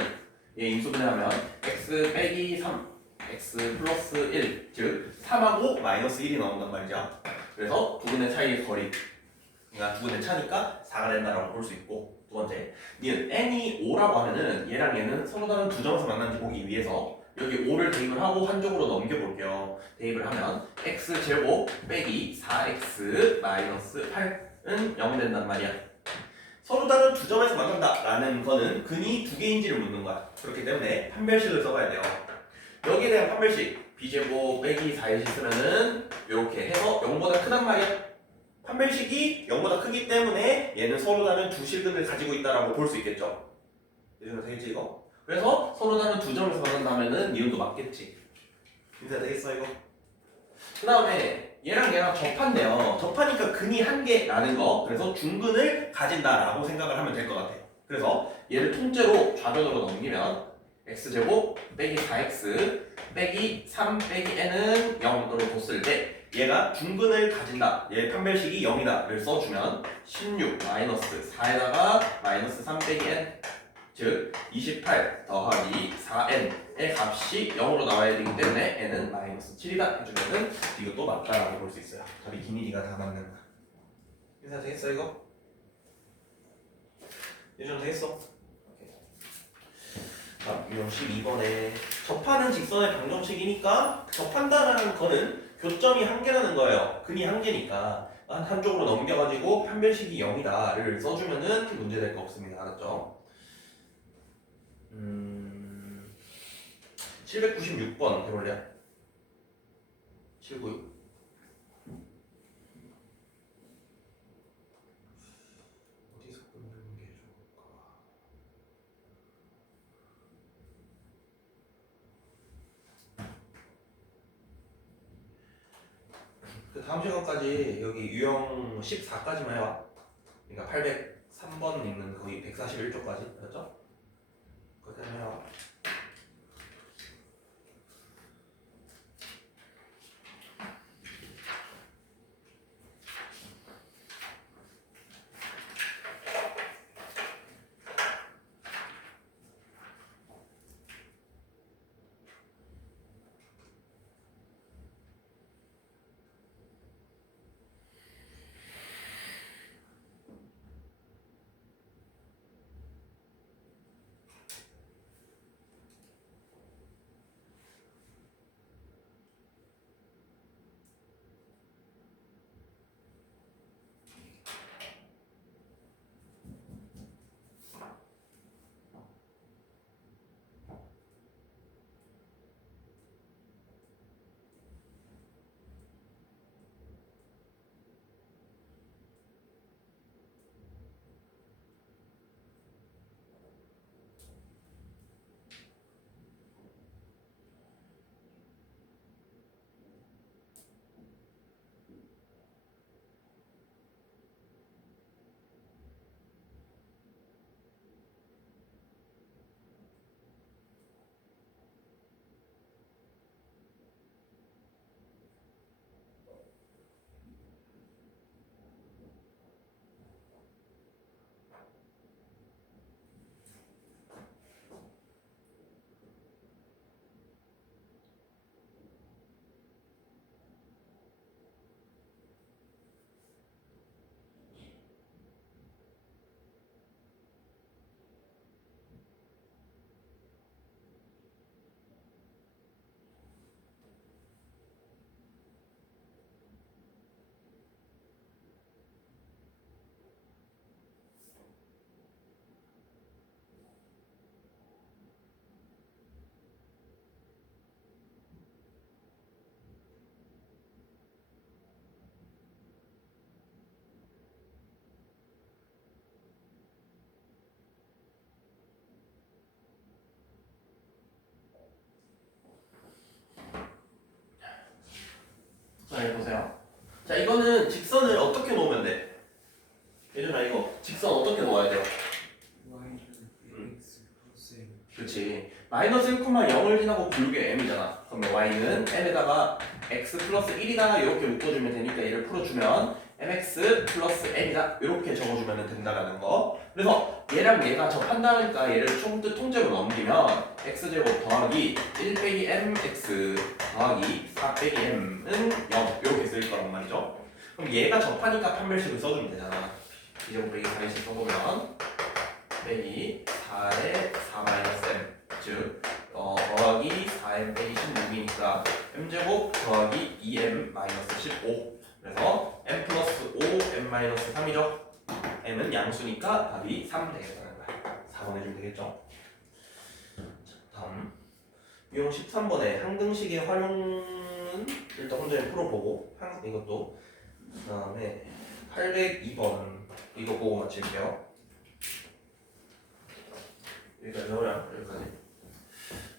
얘 인수분해하면 x 빼기 3 x 플러스 1 즉 3하고 마이너스 1이 나온단 말이죠. 그래서 두 근의 사이의 거리, 그러니까 두 근의 차니까 4가 된다라고 볼 수 있고, 두 번째 니은 n이 5라고 하면은 얘랑 얘는 서로 다른 두 점에서 만난지 보기 위해서 여기 5를 대입을 하고 한쪽으로 넘겨볼게요. 대입을 하면 x제곱 빼기 4x 마이너스 8은 0 된단 말이야. 서로 다른 두 점에서 만난다 라는 거는 근이 두 개인지를 묻는 거야. 그렇기 때문에 판별식을 써봐야 돼요. 여기에 대한 판별식 b제곱 빼기 4을 쓰면은 이렇게 해서 0보다 크단 말이야. 판별식이 0보다 크기 때문에 얘는 서로 다른 두 실근을 가지고 있다라고 볼 수 있겠죠. 이해가 되겠지 이거? 그래서 서로 다른 두 점에서 만난다면은 니은도 맞겠지. 이해 되겠어 이거? 그 다음에 얘랑 얘랑 접한대요. 접하니까 근이 한 개라는 거. 그래서 중근을 가진다라고 생각을 하면 될 것 같아. 그래서 얘를 통째로 좌변으로 넘기면 x제곱 빼기 4x 빼기 3 빼기 n은 0으로 뒀을 때 얘가 중근을 가진다, 얘 판별식이 0이다를 써주면 16 마이너스 4에다가 마이너스 3 빼기 n 즉 28 더하기 4n의 값이 0으로 나와야 되기 때문에 n은 마이너스 7이다 해주면은 이것도 맞다라고 볼 수 있어요. 답이 길이가 다 맞는다. 인사 되겠어 이거? 예전 되겠어? 유형 12번에 접하는 직선의 방정식이니까 접한다라는 거는 교점이 한 개라는 거예요. 근이 한 개니까 한쪽으로 넘겨가지고 판별식이 0이다를 써주면은 문제될 거 없습니다. 알았죠? 796번 해볼래요? 796 다음 시간까지 여기 유형 14까지만 해봐. 그러니까 803번 읽는 거의 141쪽까지 그렇죠? 그까지 해봐. 자, 여기 보세요. 자, 이거는 직선을 어떻게 놓으면 돼? 예준아, 이거 직선 어떻게 놓아야 돼요? y는 x 플러스 m. 그렇지. 마이너스 1,0을 지나고 굵게 m이잖아. 그러면 y는 m에다가 x 플러스 1이다 이렇게 묶어주면 되니까 얘를 풀어주면 mx 플러스 n이다 이렇게 적어주면 된다라는 거. 그래서 얘랑 얘가 접한다니까 얘를 총뜻 통째로 넘기면 x제곱 더하기 1 빼기 mx 더하기 4 빼기 m은 0 이렇게 쓸 거란 말이죠. 그럼 얘가 접하니까 판별식을 써주면 되잖아. 2제곱 빼기 4씩 써보면 빼기 4에 4 마이너스 m 즉 더하기 4m 빼기 16이니까 m제곱 더하기 2m 마이너스 15 그래서 m 플러스 5 m 마이너스 3이죠. m은 양수니까 답이 3 되겠다는 거야. 4번 해주면 되겠죠. 자, 다음 유형 13번에 항등식의 활용은 일단 혼자 풀어보고 이것도 그 다음에 802번 이거 보고 마칠게요. 여기까지 나오냐? 여기까지.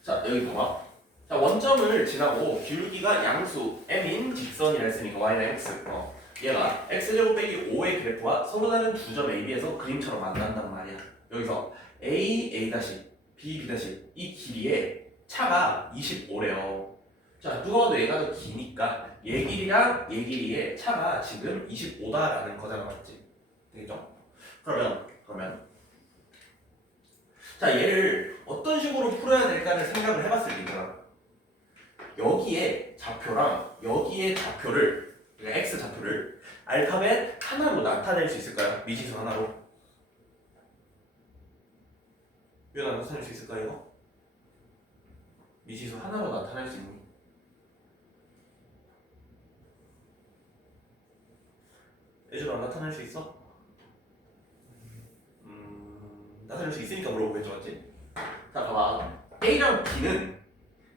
자, 여기 봐봐. 자, 원점을 지나고 기울기가 양수 m인 직선이라 했으니까 y는 x. 얘가 x제곱 빼기 5의 그래프와 서로 다른 두 점 A, B에서 그림처럼 만난단 말이야. 여기서 A, A', B, B' 이 길이의 차가 25래요. 자, 누가 봐도 얘가 더 기니까 얘 길이랑 얘 길이의 차가 지금 25다라는 거잖아, 맞지? 되겠죠? 그러면 자, 얘를 어떤 식으로 풀어야 될까를 생각을 해봤을 때 있잖아. 여기에 좌표랑 여기에 좌표를, 그러니까 x 좌표를 알파벳 하나로 나타낼 수 있을까요? 미지수 하나로. 왜 나타낼 수 있을까요, 이거? 미지수 하나로 나타낼 수 있니? 예준아, 나타낼 수 있어? 나타낼 수 있으니까 물어보겠죠, 맞지? 자, 봐봐. A랑 B는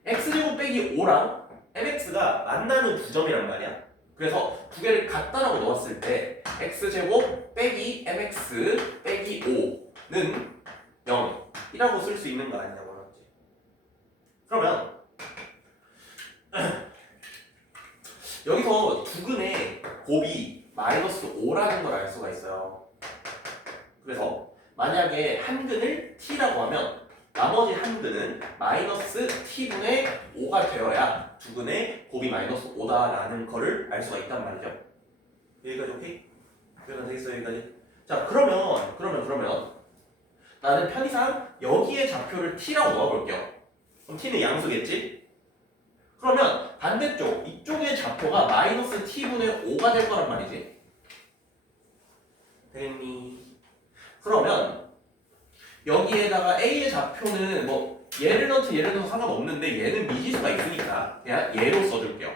X제곱 빼기 5랑 MX가 만나는 두 점이란 말이야. 그래서 두 개를 갖다라고 넣었을 때 X제곱 빼기 MX 빼기 5는 0이라고 쓸 수 있는 거 아니냐고 하지. 그러면 여기서 두근의 곱이 마이너스 5라는 걸 알 수가 있어요. 그래서 만약에 한 근을 t라고 하면 나머지 한 근은 마이너스 t분의 5가 되어야 두근의 곱이 마이너스 5다라는 거를 알 수가 있단 말이죠. 여기까지 오케이? 여기까지 되겠어요? 여기까지? 자 그러면 나는 편의상 여기에 좌표를 t라고 넣어볼게요. 그럼 t는 양수겠지? 그러면 반대쪽 이쪽의 좌표가 마이너스 t분의 5가 될 거란 말이지. 되겠니? 그러면 여기에다가 a의 좌표는 뭐 얘를 넣어도 상관없는데 얘는 미지수가 있으니까 그냥 얘로 써줄게요.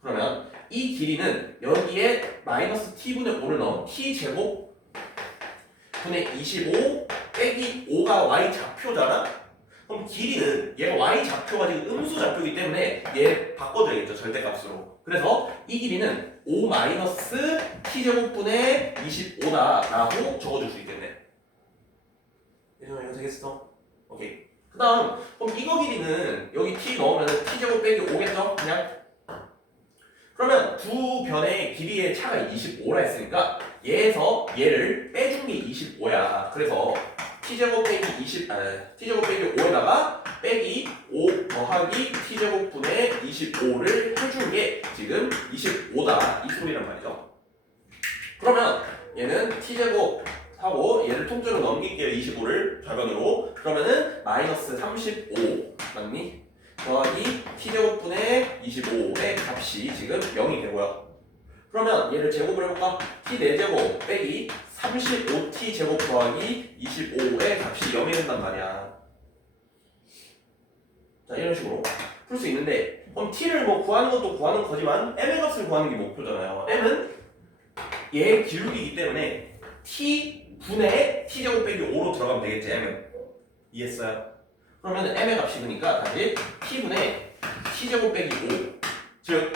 그러면 이 길이는 여기에 마이너스 t분의 5를 넣은 t제곱 분의 25 빼기 5가 y 좌표잖아? 그럼 길이는 얘가 y 좌표가 지금 음수 좌표이기 때문에 얘 바꿔줘야겠죠, 절대값으로. 그래서 이 길이는 5 마이너스 t제곱분의 25다라고 적어줄 수 있겠네. 이거 되겠어? 오케이. 그 다음 그럼 이거 길이는 여기 t 넣으면 t제곱 빼기 5겠죠? 그냥. 그러면 두 변의 길이의 차가 25라 했으니까 얘에서 얘를 빼준 게 25야. 그래서 t제곱 빼기 5에다가 빼기 5 더하기 t제곱분의 25를 해준 게 지금 25다 이 소리란 말이죠. 그러면 얘는 t제곱 하고 얘를 통째로 넘길게요. 25를 절반으로. 그러면은 마이너스 35 맞니? 더하기 t제곱분의 25의 값이 지금 0이 되고요. 그러면 얘를 제곱을 해볼까? t 4제곱 빼기 35t 제곱 더하기 25의 값이 0이 된단 말이야. 자 이런 식으로 풀 수 있는데 그럼 t를 뭐 구하는 것도 구하는 거지만 m의 값을 구하는 게 목표잖아요. m은 얘의 기울기이기 때문에 t 분의 t제곱 빼기 5로 들어가면 되겠지. m은 이해했어요? 그러면 m의 값이 그러니까 다시 t분의 t제곱 빼기 5 즉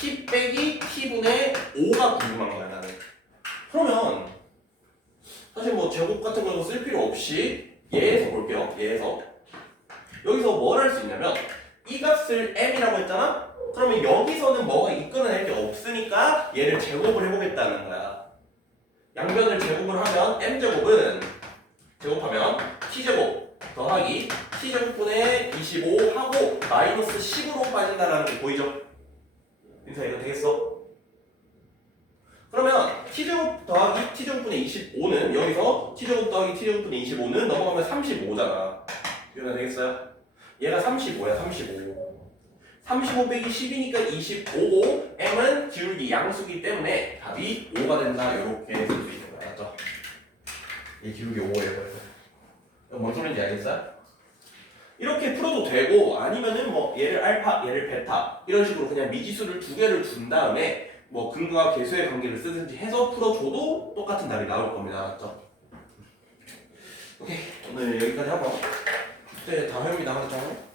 t 빼기 t분의 5가 궁금한 거야 나는. 그러면 사실 뭐 제곱 같은 거 쓸 필요 없이 얘에서 볼게요. 얘에서 여기서 뭘 할 수 있냐면 이 값을 m이라고 했잖아? 그러면 여기서는 뭐가 이끌어낼 게 없으니까 얘를 제곱을 해보겠다는 거야. 양변을 제곱을 하면 m제곱은 제곱하면 t제곱 더하기 t제곱분의 25 하고 마이너스 10으로 빠진다라는 게 보이죠? 민서 이거 되겠어? 그러면 t제곱 더하기 t제곱분의 25는 여기서 t제곱 더하기 t제곱분의 25는 넘어가면 35잖아. 이거 되겠어요? 얘가 35야 35 빼기 10이니까 25고 m은 기울기 양수기 때문에 답이 5가 된다. 이렇게 쓸 수 있는 거야. 맞죠? 이 기울기 5예요. 뭔 소리인지 알겠어요? 이렇게 풀어도 되고 아니면은 뭐 얘를 알파, 얘를 베타 이런 식으로 그냥 미지수를 두 개를 준 다음에 뭐 근거와 계수의 관계를 쓰든지 해서 풀어줘도 똑같은 답이 나올 겁니다. 맞죠? 오케이 오늘 여기까지 하고 숙제 다 해옵니다. 하나 좀.